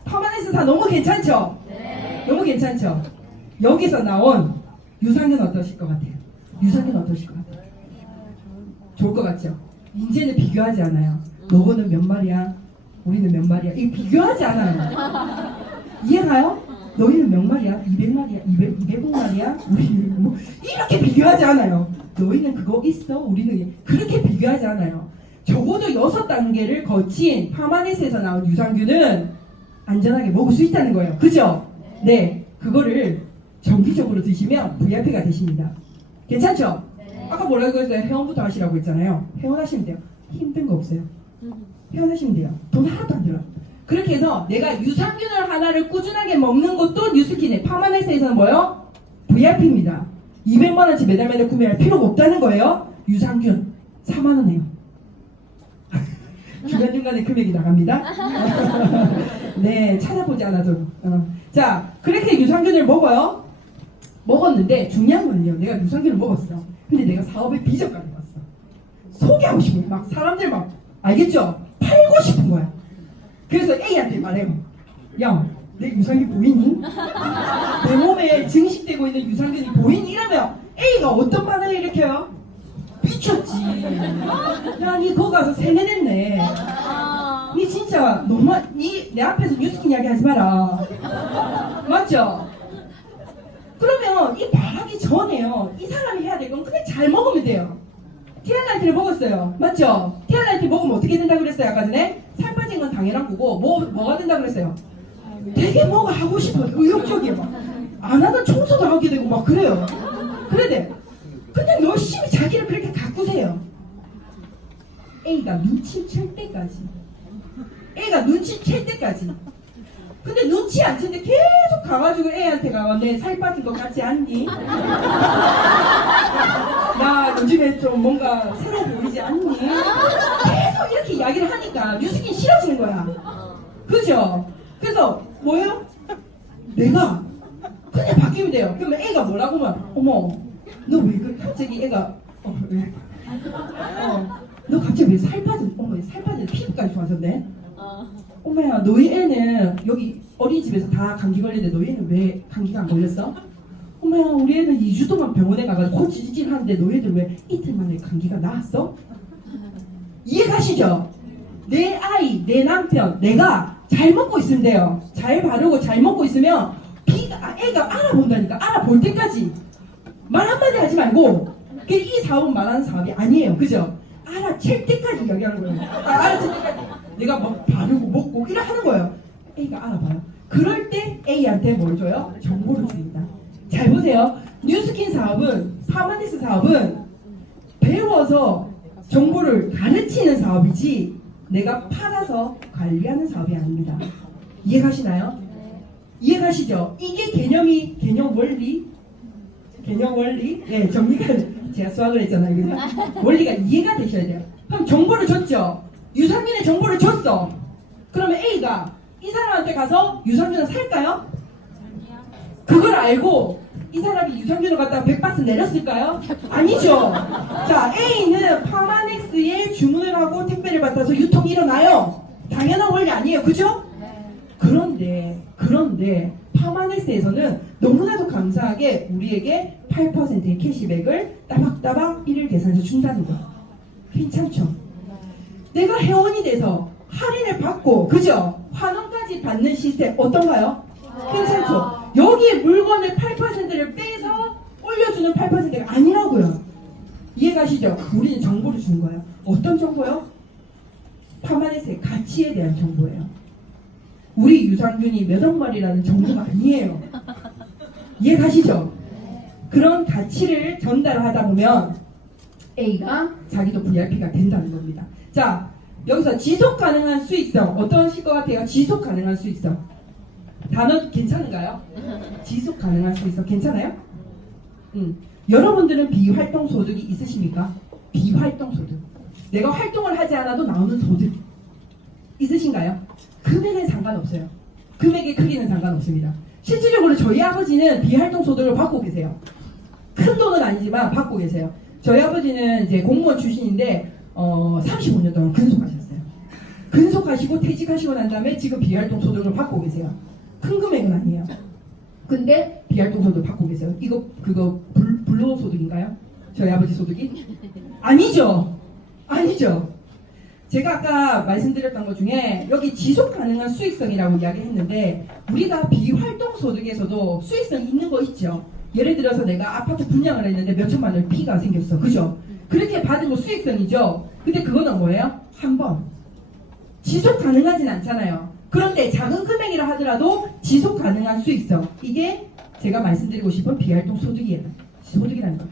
퍼마넥스 다 너무 괜찮죠? 네. 너무 괜찮죠? 여기서 나온 유산균 어떠실 것 같아요? 유산균 어떠실 것 같아요? 좋을 것 같죠? 이제는 비교하지 않아요. 너는 몇 마리야? 우리는 몇 마리야? 이 비교하지 않아요. 이해가요? 너희는 몇 마리야? 200마리야? 200마리야? 우리는 뭐 이렇게 비교하지 않아요. 너희는 그거 있어? 우리는 그렇게 비교하지 않아요. 적어도 6단계를 거친 파마네스에서 나온 유산균은 안전하게 먹을 수 있다는 거예요. 그죠? 네, 그거를 정기적으로 드시면 VIP가 되십니다. 괜찮죠? 아까 뭐라고 했어요? 회원부터 하시라고 했잖아요. 회원하시면 돼요. 힘든 거 없어요. 회원하시면 돼요. 돈 하나도 안 들어요. 그렇게 해서 내가 유산균을 하나를 꾸준하게 먹는 것도 뉴스킨의 파마네스에서는 뭐요? VIP입니다. 200만원치 매달 구매할 필요가 없다는 거예요. 유산균 4만원에요. 중간중간에 금액이 나갑니다. 네, 찾아보지 않아도. 자, 그렇게 유산균을 먹어요. 먹었는데 중요한 건요. 내가 유산균을 먹었어. 근데 내가 사업의 비전까지 봤어. 소개하고 싶은 거야. 막 사람들 막 알겠죠? 팔고 싶은 거야. 그래서 A한테 말해요. 야, 내 유산균 보이니? 내 몸에 증식되고 있는 유산균이 보이니? 이러면 A가 어떤 반응을 일으켜요? 미쳤지. 야, 니 거기 가서 세뇌됐네. 니 진짜 너무, 니 내 앞에서 뉴스킨 이야기 하지 마라. 맞죠? 그러면 이 말하기 전에요. 이 사람이 해야 될 건 그냥 잘 먹으면 돼요. 티알라이트를 먹었어요. 맞죠? 티알라이트 먹으면 어떻게 된다고 그랬어요? 아까 전에? 살 빠진 건 당연한 거고 뭐가 된다고 그랬어요? 되게 뭐가 하고 싶어요. 의욕적이에요. 막. 안 하던 청소도 하게 되고 막 그래요. 그래 돼. 근데 열심히 자기를 그렇게 가꾸세요. A가 눈치챌 때까지. A가 눈치챌 때까지. 근데 눈치 안 챘는데 계속 가가지고 A한테 가서 내 살 빠진 것 같지 않니? 나 요즘에 좀 뭔가 새로 보이지 않니? 계속 이렇게 이야기를 하니까 뉴스킨 싫어지는 거야. 그죠? 그래서 뭐예요? 내가 그냥 바뀌면 돼요. 그러면 A가 뭐라고 하면 어머 너 왜 그 갑자기 애가 왜? 너 갑자기 왜 살 빠진 어머 살 빠진 피부까지 좋아졌네? 어머야 너희 애는 여기 어린이집에서 다 감기 걸리는데 너희 애는 왜 감기가 안 걸렸어? 어머야 우리 애는 2주 동안 병원에 가가지고 코 찌질 하는데 너희 애들 왜 이틀 만에 감기가 나았어? 이해가시죠? 내 아이, 내 남편, 내가 잘 먹고 있으면 돼요. 잘 바르고 잘 먹고 있으면 애가 알아본다니까. 알아볼 때까지 말 한마디 하지 말고 이 사업은 말하는 사업이 아니에요. 그죠? 알아챌 때까지 이야기하는 거예요. 알아챌 때까지 내가 막 바르고 먹고 이래 하는 거예요. A가 알아봐요. 그럴 때 A한테 뭘 줘요? 정보를 줍니다. 잘 보세요. 뉴스킨 사업은 파마니스 사업은 배워서 정보를 가르치는 사업이지 내가 팔아서 관리하는 사업이 아닙니다. 이해가시나요? 이해가시죠? 이게 개념 원리? 네, 정리가 제가 수학을 했잖아요. 그래서 원리가 이해가 되셔야 돼요. 그럼 정보를 줬죠. 유산균의 정보를 줬어. 그러면 A가 이 사람한테 가서 유산균을 살까요? 그걸 알고 이 사람이 유산균을 갖다가 100바스 내렸을까요? 아니죠. 자, A는 파마넥스에 주문을 하고 택배를 받아서 유통이 일어나요. 당연한 원리 아니에요. 그죠? 그런데 파마넥스에서는 너무나도 감사하게 우리에게 8%의 캐시백을 따박따박 1일 계산해서 준다는 거. 괜찮죠? 내가 회원이 돼서 할인을 받고 그죠? 환원까지 받는 시스템 어떤가요? 괜찮죠? 여기에 물건의 8%를 빼서 올려주는 8%가 아니라고요. 이해가시죠? 우리는 정보를 주는 거예요. 어떤 정보요? 파마네스의 가치에 대한 정보예요. 우리 유산균이 몇억 마리라는 정보가 아니에요. 이해가시죠? 그런 가치를 전달하다 보면 A가 자기도 VIP가 된다는 겁니다. 자, 여기서 지속 가능한 수익성 어떠실 것 같아요? 지속 가능한 수익성 단어 괜찮은가요? 지속 가능한 수익성 괜찮아요? 여러분들은 비활동 소득이 있으십니까? 비활동 소득 내가 활동을 하지 않아도 나오는 소득 있으신가요? 금액은 상관없어요. 금액의 크기는 상관없습니다. 실질적으로 저희 아버지는 비활동 소득을 받고 계세요. 큰 돈은 아니지만 받고 계세요. 저희 아버지는 이제 공무원 출신인데 35년 동안 근속하셨어요. 근속하시고 퇴직하시고 난 다음에 지금 비활동 소득을 받고 계세요. 큰 금액은 아니에요. 근데 비활동소득 받고 계세요? 이거 그거 불로소득인가요? 저희 아버지 소득이? 아니죠. 아니죠. 제가 아까 말씀드렸던 것 중에 여기 지속 가능한 수익성이라고 이야기했는데 우리가 비활동소득에서도 수익성이 있는 거 있죠. 예를 들어서 내가 아파트 분양을 했는데 몇 천만 원 피가 생겼어. 그죠? 그렇게 받은 거 수익성이죠. 근데 그거는 뭐예요? 한 번. 지속 가능하진 않잖아요. 그런데 작은 금액이라 하더라도 지속 가능한 수익성. 이게 제가 말씀드리고 싶은 비활동 소득이에요. 소득이라는 거.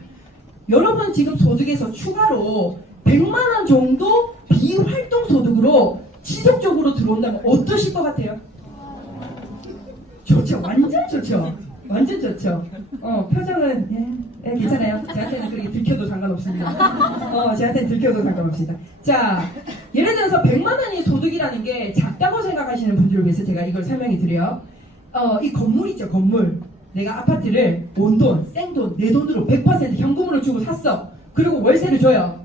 여러분 지금 소득에서 추가로 100만 원 정도 비활동 소득으로 지속적으로 들어온다면 어떠실 것 같아요? 좋죠. 완전 좋죠. 완전 좋죠. 표정은 괜찮아요. 저한테는 그렇게 들켜도 상관없습니다. 저한테는 들켜도 상관없습니다. 자, 예를 들어서 100만 원이 소득이라는 게 작다고 생각하시는 분들을 위해서 제가 이걸 설명해 드려요. 이 건물 있죠, 건물. 내가 아파트를 온돈, 생돈, 내 돈으로 100% 현금으로 주고 샀어. 그리고 월세를 줘요.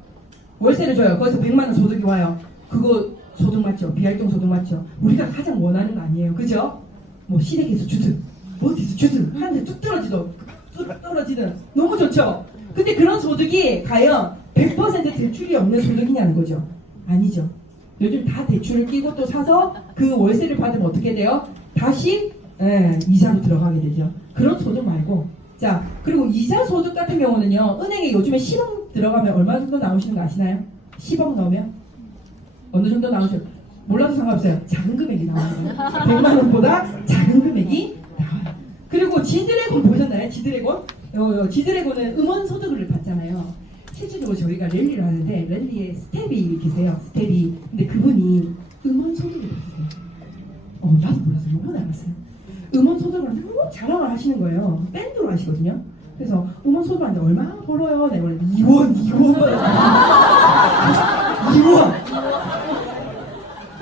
월세를 줘요. 거기서 100만 원 소득이 와요. 그거 소득 맞죠? 비활동 소득 맞죠? 우리가 가장 원하는 거 아니에요. 그죠? 뭐 시댁에서 주든 어디서 주든 하는데 뚝 떨어지든 너무 좋죠? 근데 그런 소득이 과연 100% 대출이 없는 소득이냐는 거죠. 아니죠. 요즘 다 대출을 끼고 또 사서 그 월세를 받으면 어떻게 돼요? 다시 이자로 들어가게 되죠. 그런 소득 말고. 자, 그리고 이자 소득 같은 경우는요, 은행에 요즘에 10억 들어가면 얼마 정도 나오시는 거 아시나요? 10억 넣으면 어느 정도 나오죠? 몰라도 상관없어요. 작은 금액이 나와요. 100만 원보다 작은 금액이 나와요. 그리고 지드래곤 보셨나요? 지드래곤? 지드래곤은 음원 소득을 받잖아요. 실제로 저희가 랠리를 하는데 랠리에 스텝이 계세요. 스텝이. 근데 그분이 음원 소득을 받으세요. 나도 몰라서 요번에 알았어요. 음원 소득을 너무 자랑을 하시는 거예요. 밴드로 하시거든요. 그래서 음원 소득하는데 얼마 벌어요? 내가 2원. 2원.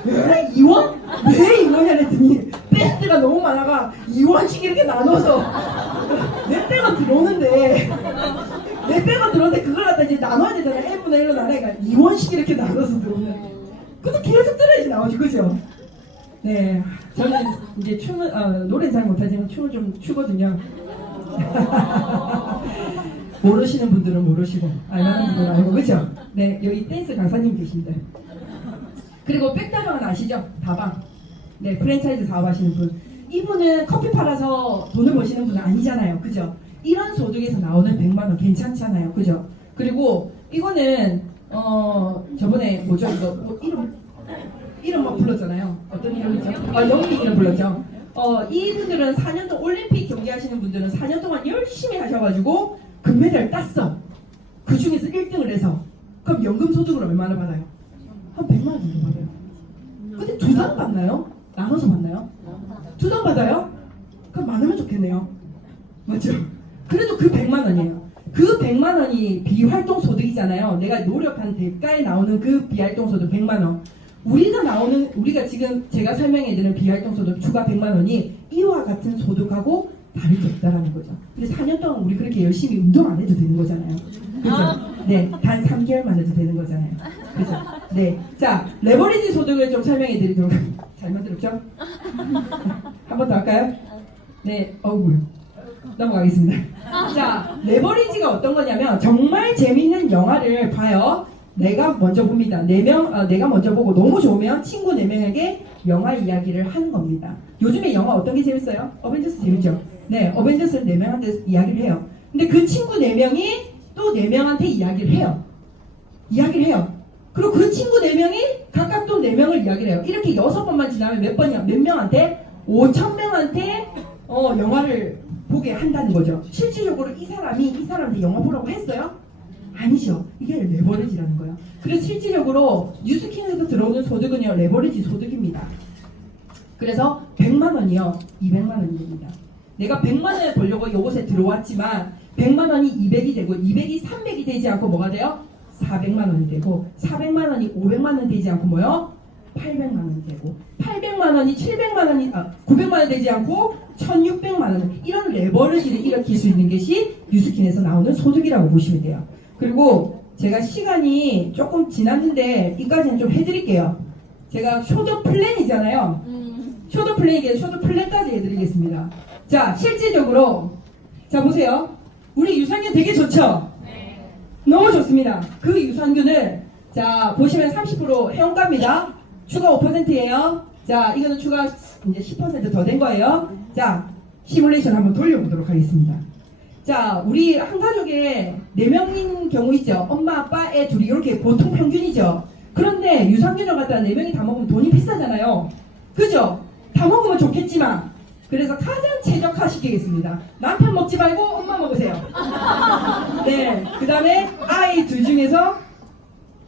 왜 2원? 왜 2원이야 했더니 밴드가 너무 많아가 2원씩 이렇게 나눠서 몇백원 들어오는데 그걸 갖다 이제 나눠야 되잖아. N분의 1로 나눠니까 2원씩 이렇게 나눠서 들어오는. 그것도 계속 들어야지 나오지, 그죠? 네, 저는 이제 춤은 노래는 잘 못하지만 춤을 좀 추거든요. 모르시는 분들은 모르시고 알만한 분들은 알고, 그죠? 네, 여기 댄스 강사님 계십니다. 그리고 백다방은 아시죠? 다방. 네, 프랜차이즈 사업하시는 분. 이분은 커피 팔아서 돈을 버시는 분은 아니잖아요. 그죠? 이런 소득에서 나오는 100만 원 괜찮잖아요. 그죠? 그리고 이거는 저번에 뭐죠? 이거 뭐 이름 막 불렀잖아요. 어떤 이름이죠? 영미 이름 불렀죠. 이분들은 4년 동안 올림픽 경기하시는 분들은 4년 동안 열심히 하셔가지고 금메달 땄어. 그 중에서 1등을 해서. 그럼 연금 소득을 얼마나 받아요? 한 100만 원 정도 받아요. 근데 2당 받나요? 나눠서 받나요? 2당 받아요? 그럼 많으면 좋겠네요. 맞죠? 그래도 그 100만 원이에요. 그 100만 원이 비활동 소득이잖아요. 내가 노력한 대가에 나오는 그 비활동 소득 100만 원. 우리가 지금 제가 설명해드리는 비활동 소득 추가 100만 원이 이와 같은 소득하고 다를 게 없다라는 거죠. 근데 4년 동안 우리 그렇게 열심히 운동 안 해도 되는 거잖아요. 그죠? 네, 단 3개월만 해도 되는 거잖아요. 그죠? 네. 자, 레버리지 소득을 좀 설명해 드리도록 잘 만들었죠? 한 번 더 할까요? 네, 넘어가겠습니다. 자, 레버리지가 어떤 거냐면 정말 재미있는 영화를 봐요. 내가 먼저 봅니다. 내가 먼저 보고 너무 좋으면 친구 4명에게 영화 이야기를 하는 겁니다. 요즘에 영화 어떤 게 재밌어요? 어벤져스 재밌죠? 네, 어벤져스는 4명한테 이야기를 해요. 근데 그 친구 4명이 또 4명한테 이야기를 해요. 그리고 그 친구 4명이 각각 또 4명을 이야기를 해요. 이렇게 6번만 지나면 몇 명한테? 5,000명한테 영화를 보게 한다는 거죠. 실질적으로 이 사람한테 영화 보라고 했어요? 아니죠. 이게 레버리지라는 거예요. 그래서 실질적으로 뉴스킹에서 들어오는 소득은요, 레버리지 소득입니다. 그래서 100만 원이요, 200만 원이 됩니다. 내가 100만 원을 벌려고 이곳에 들어왔지만 100만 원이 200이 되고 200이 300이 되지 않고 뭐가 돼요? 400만 원이 되고 400만 원이 500만 원 되지 않고 뭐요? 800만 원이 되고 800만 원이 700만 원이 900만 원 되지 않고 1600만 원. 이런 레버리지를 일으킬 수 있는 것이 뉴스킨에서 나오는 소득이라고 보시면 돼요. 그리고 제가 시간이 조금 지났는데 이까지는 좀 해드릴게요. 제가 쇼더 플랜이잖아요. 쇼더 플랜까지 해드리겠습니다. 자, 실질적으로 자, 보세요. 우리 유산균 되게 좋죠? 너무 좋습니다. 그 유산균을, 자, 보시면 30% 회원가입니다. 추가 5%예요. 자, 이거는 추가 이제 10% 더 된 거예요. 자, 시뮬레이션 한번 돌려보도록 하겠습니다. 자, 우리 한 가족에 4명인 경우 있죠? 엄마, 아빠, 애 둘이 이렇게 보통 평균이죠? 그런데 유산균을 갖다가 4명이 다 먹으면 돈이 비싸잖아요. 그죠? 다 먹으면 좋겠지만, 그래서 가장 최적화시키겠습니다. 남편 먹지 말고 엄마 먹으세요. 네, 그 다음에 아이 둘 중에서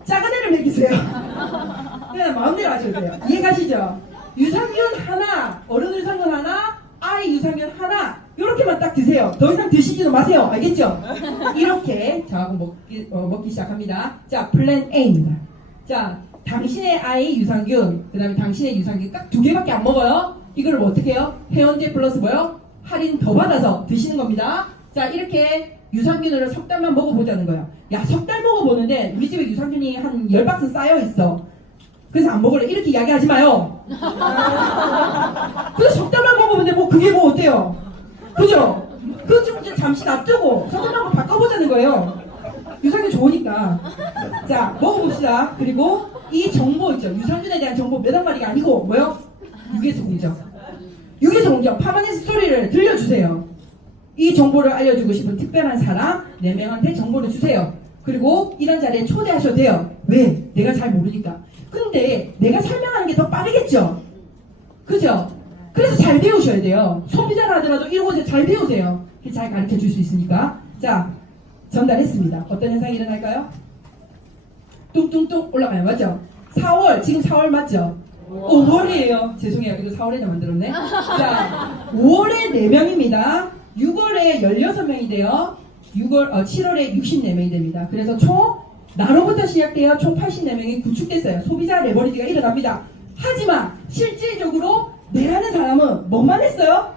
작은 애를 먹이세요. 그냥 마음대로 하셔도 돼요. 이해가시죠? 유산균 하나, 어른 유산균 하나, 아이 유산균 하나, 이렇게만 딱 드세요. 더 이상 드시지도 마세요. 알겠죠? 이렇게 저하고 먹기 시작합니다. 자, 플랜 A입니다. 자, 당신의 아이 유산균, 그 다음에 당신의 유산균 딱 2개밖에 안 먹어요. 이거를 뭐 어떻게 해요? 회원제 플러스 뭐요? 할인 더 받아서 드시는 겁니다. 자, 이렇게 유산균을 석 달만 먹어보자는 거예요. 야, 석 달 먹어보는데 우리 집에 유산균이 한 10박스 쌓여있어. 그래서 안 먹을래. 이렇게 이야기하지 마요. 그래서 석 달만 먹어보는데 뭐 그게 뭐 어때요? 그죠? 그거 좀 이제 잠시 놔두고 석 달만 한번 바꿔보자는 거예요. 유산균 좋으니까. 자, 먹어봅시다. 그리고 이 정보 있죠. 유산균에 대한 정보 몇 한 마리가 아니고 뭐요? 유기에서 공정. 유기에서 공정. 파마네스 소리를 들려주세요. 이 정보를 알려주고 싶은 특별한 사람 4명한테 정보를 주세요. 그리고 이런 자리에 초대하셔도 돼요. 왜? 내가 잘 모르니까. 근데 내가 설명하는 게 더 빠르겠죠? 그죠? 그래서 잘 배우셔야 돼요. 소비자라 하더라도 이런 곳에 잘 배우세요. 잘 가르쳐 줄 수 있으니까. 자, 전달했습니다. 어떤 현상이 일어날까요? 뚱뚱뚱 올라가요. 맞죠? 4월, 지금 4월 맞죠? 5월이에요. 죄송해요. 이거 4월에다 만들었네. 자, 5월에 4명입니다. 6월에 16명이 돼요. 7월에 64명이 됩니다. 그래서 총, 나로부터 시작돼요. 총 84명이 구축됐어요. 소비자 레버리지가 일어납니다. 하지만, 실질적으로 내라는 사람은 뭐만 했어요?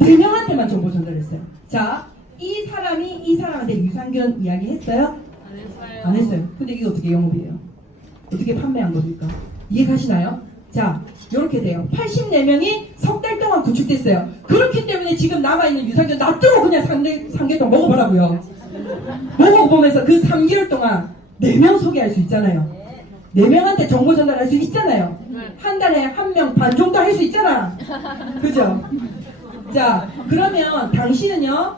4명한테만 정보 전달했어요. 자, 이 사람이 이 사람한테 유산균 이야기 했어요? 안 했어요. 안 했어요. 근데 이게 어떻게 영업이에요? 어떻게 판매한 겁니까? 이해가시나요? 자, 이렇게 돼요. 84명이 석 달 동안 구축됐어요. 그렇기 때문에 지금 남아있는 유산균 놔두고 그냥 3개월 동안 먹어보라고요. 먹어보면서 그 3개월 동안 4명 소개할 수 있잖아요. 4명한테 정보 전달할 수 있잖아요. 한 달에 1명 반 정도 할 수 있잖아. 그죠? 자, 그러면 당신은요,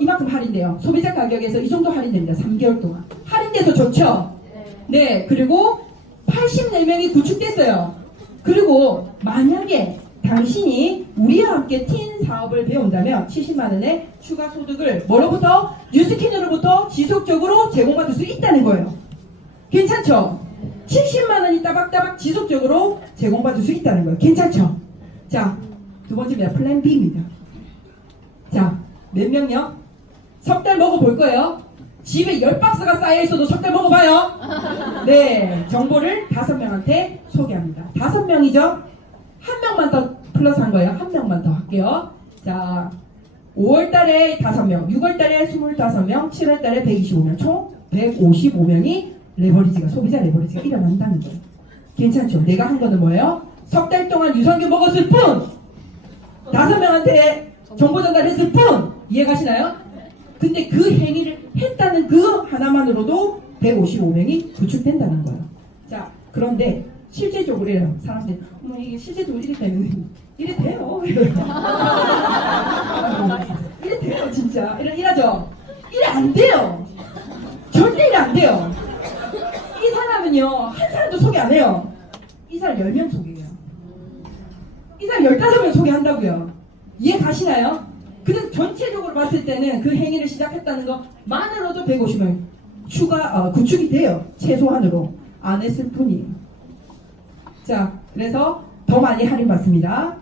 이만큼 할인돼요. 소비자 가격에서 이 정도 할인됩니다. 3개월 동안. 할인돼서 좋죠? 네, 그리고 84명이 구축됐어요. 그리고 만약에 당신이 우리와 함께 틴 사업을 배운다면 70만원의 추가 소득을 뭐로부터? 뉴스캐너로부터 지속적으로 제공받을 수 있다는 거예요. 괜찮죠? 70만원이 따박따박 지속적으로 제공받을 수 있다는 거예요. 괜찮죠? 자, 두 번째입니다. 플랜 B입니다. 자, 몇 명요? 석 달 먹어볼 거예요. 집에 10박스가 쌓여있어도 석 달 먹어봐요. 네, 정보를 5명한테 소개합니다. 5명이죠? 1명만 더 플러스 한 거예요. 1명만 더 할게요. 자, 5월달에 5명, 6월달에 25명, 7월달에 125명, 총 155명이 레버리지가, 소비자 레버리지가 일어난다는 거예요. 괜찮죠? 내가 한 거는 뭐예요? 석 달 동안 유산균 먹었을 뿐! 5명한테 정보 전달했을 뿐! 이해가시나요? 근데 그 행위를 했다는 그 하나만으로도 155명이 구축된다는 거예요. 자, 그런데 실제적으로요. 사람들이 이게 실제적으로 이래 되면 이래 돼요. 이래 돼요, 진짜. 이러죠. 이래 안 돼요. 절대 이래 안 돼요. 이 사람은요, 한 사람도 소개 안 해요. 이 사람 10명 소개해요. 이 사람 15명 소개한다고요. 이해 가시나요? 근데 전체적으로 봤을 때는 그 행위를 시작했다는 것만으로도 150명 구축이 돼요. 최소한으로. 안 했을 뿐이에요. 자, 그래서 더 많이 할인받습니다.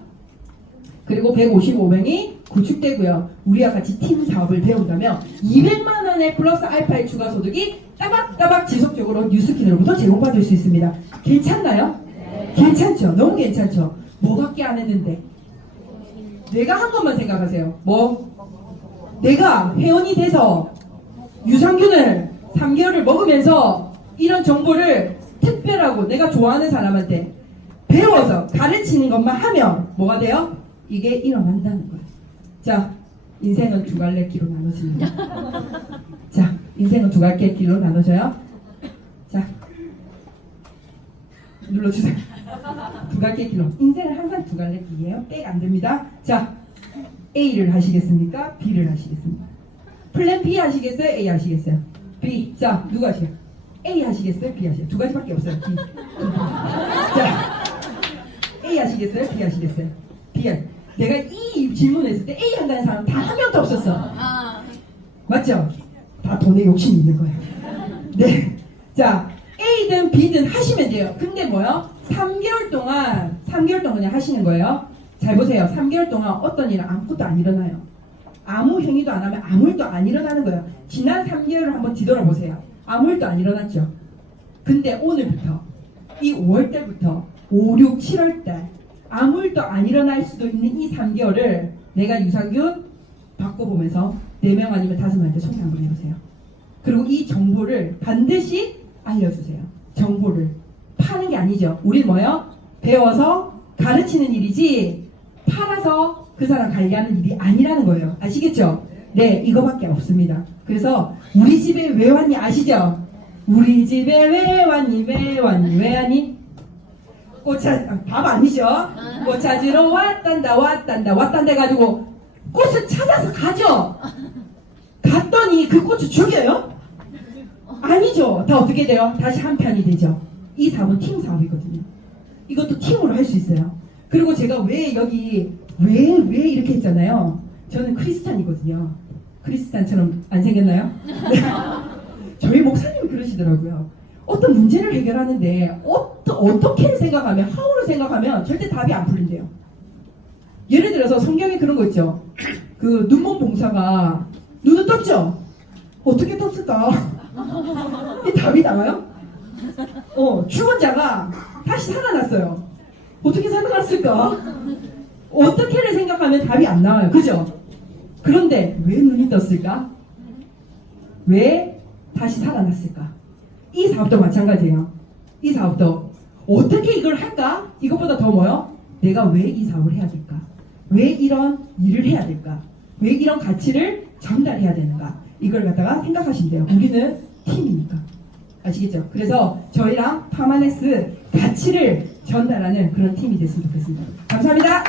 그리고 155명이 구축되고요. 우리와 같이 팀 사업을 배운다면 200만원의 플러스 알파의 추가 소득이 따박따박 지속적으로 뉴스킨으로부터 제공받을 수 있습니다. 괜찮나요? 네. 괜찮죠? 너무 괜찮죠? 뭐밖에 안 했는데 내가 한 것만 생각하세요. 뭐? 내가 회원이 돼서 유산균을 3개월을 먹으면서 이런 정보를 특별하고 내가 좋아하는 사람한테 배워서 가르치는 것만 하면 뭐가 돼요? 이게 일어난다는 거예요. 자, 인생은 두 갈래 길로 나눠집니다. 자, 인생은 두 갈래 길로 나눠져요. 자, 눌러주세요. 두 갈래 길로. 인생은 항상 두 갈래 길이에요. 백 안 됩니다. 자, A를 하시겠습니까? B를 하시겠습니까? 플랜 B 하시겠어요? A 하시겠어요? B. 자, 누가 하시겠어요? A 하시겠어요? B 하시겠어요? 두 가지밖에 없어요. B. 자, A 하시겠어요? B 하시겠어요? B. 내가 이 질문했을 때 A 한다는 사람 단 한 명도 없었어. 맞죠? 다 돈에 욕심이 있는 거야. 네. 자, A든 B든 하시면 돼요. 근데 뭐요? 3개월 동안 그냥 하시는 거예요. 잘 보세요. 3개월 동안 어떤 일은 아무것도 안 일어나요. 아무 행위도 안 하면 아무 일도 안 일어나는 거예요. 지난 3개월을 한번 뒤돌아보세요. 아무 일도 안 일어났죠. 근데 오늘부터 이 5월 달부터 5, 6, 7월 달 아무 일도 안 일어날 수도 있는 이 3개월을 내가 유산균 바꿔보면서 4명 아니면 5명한테 소개 한번 해보세요. 그리고 이 정보를 반드시 알려주세요. 정보를 파는 게 아니죠. 우리 뭐요? 배워서 가르치는 일이지 팔아서 그 사람 관리하는 일이 아니라는 거예요. 아시겠죠? 네, 이거밖에 없습니다. 그래서 우리 집에 왜 왔니 아시죠? 우리 집에 왜 왔니 왜 왔니 밥 아니죠? 꽃 찾으러 왔단다 해가지고 꽃을 찾아서 가죠. 갔더니 그 꽃을 죽여요? 아니죠. 다 어떻게 돼요? 다시 한 편이 되죠. 이 사업은 팀 사업이거든요. 이것도 팀으로 할 수 있어요. 그리고 제가 왜 여기 왜 이렇게 했잖아요. 저는 크리스찬이거든요. 크리스찬처럼 안 생겼나요? 네. 저희 목사님이 그러시더라고요. 어떤 문제를 해결하는데 어떻게를 생각하면 how를 생각하면 절대 답이 안 풀린대요. 예를 들어서 성경에 그런 거 있죠. 그 눈먼 봉사가 눈을 떴죠. 어떻게 떴을까? 이 답이 나와요? 죽은 자가 다시 살아났어요. 어떻게 살아났을까? 어떻게를 생각하면 답이 안 나와요. 그죠? 그런데 왜 눈이 떴을까? 왜 다시 살아났을까? 이 사업도 마찬가지예요. 이 사업도 어떻게 이걸 할까? 이것보다 더 뭐요? 내가 왜 이 사업을 해야 될까? 왜 이런 일을 해야 될까? 왜 이런 가치를 전달해야 되는가? 이걸 갖다가 생각하시면 돼요. 우리는 팀이니까. 아시겠죠? 그래서 저희랑 파마넥스 가치를 전달하는 그런 팀이 됐으면 좋겠습니다. 감사합니다.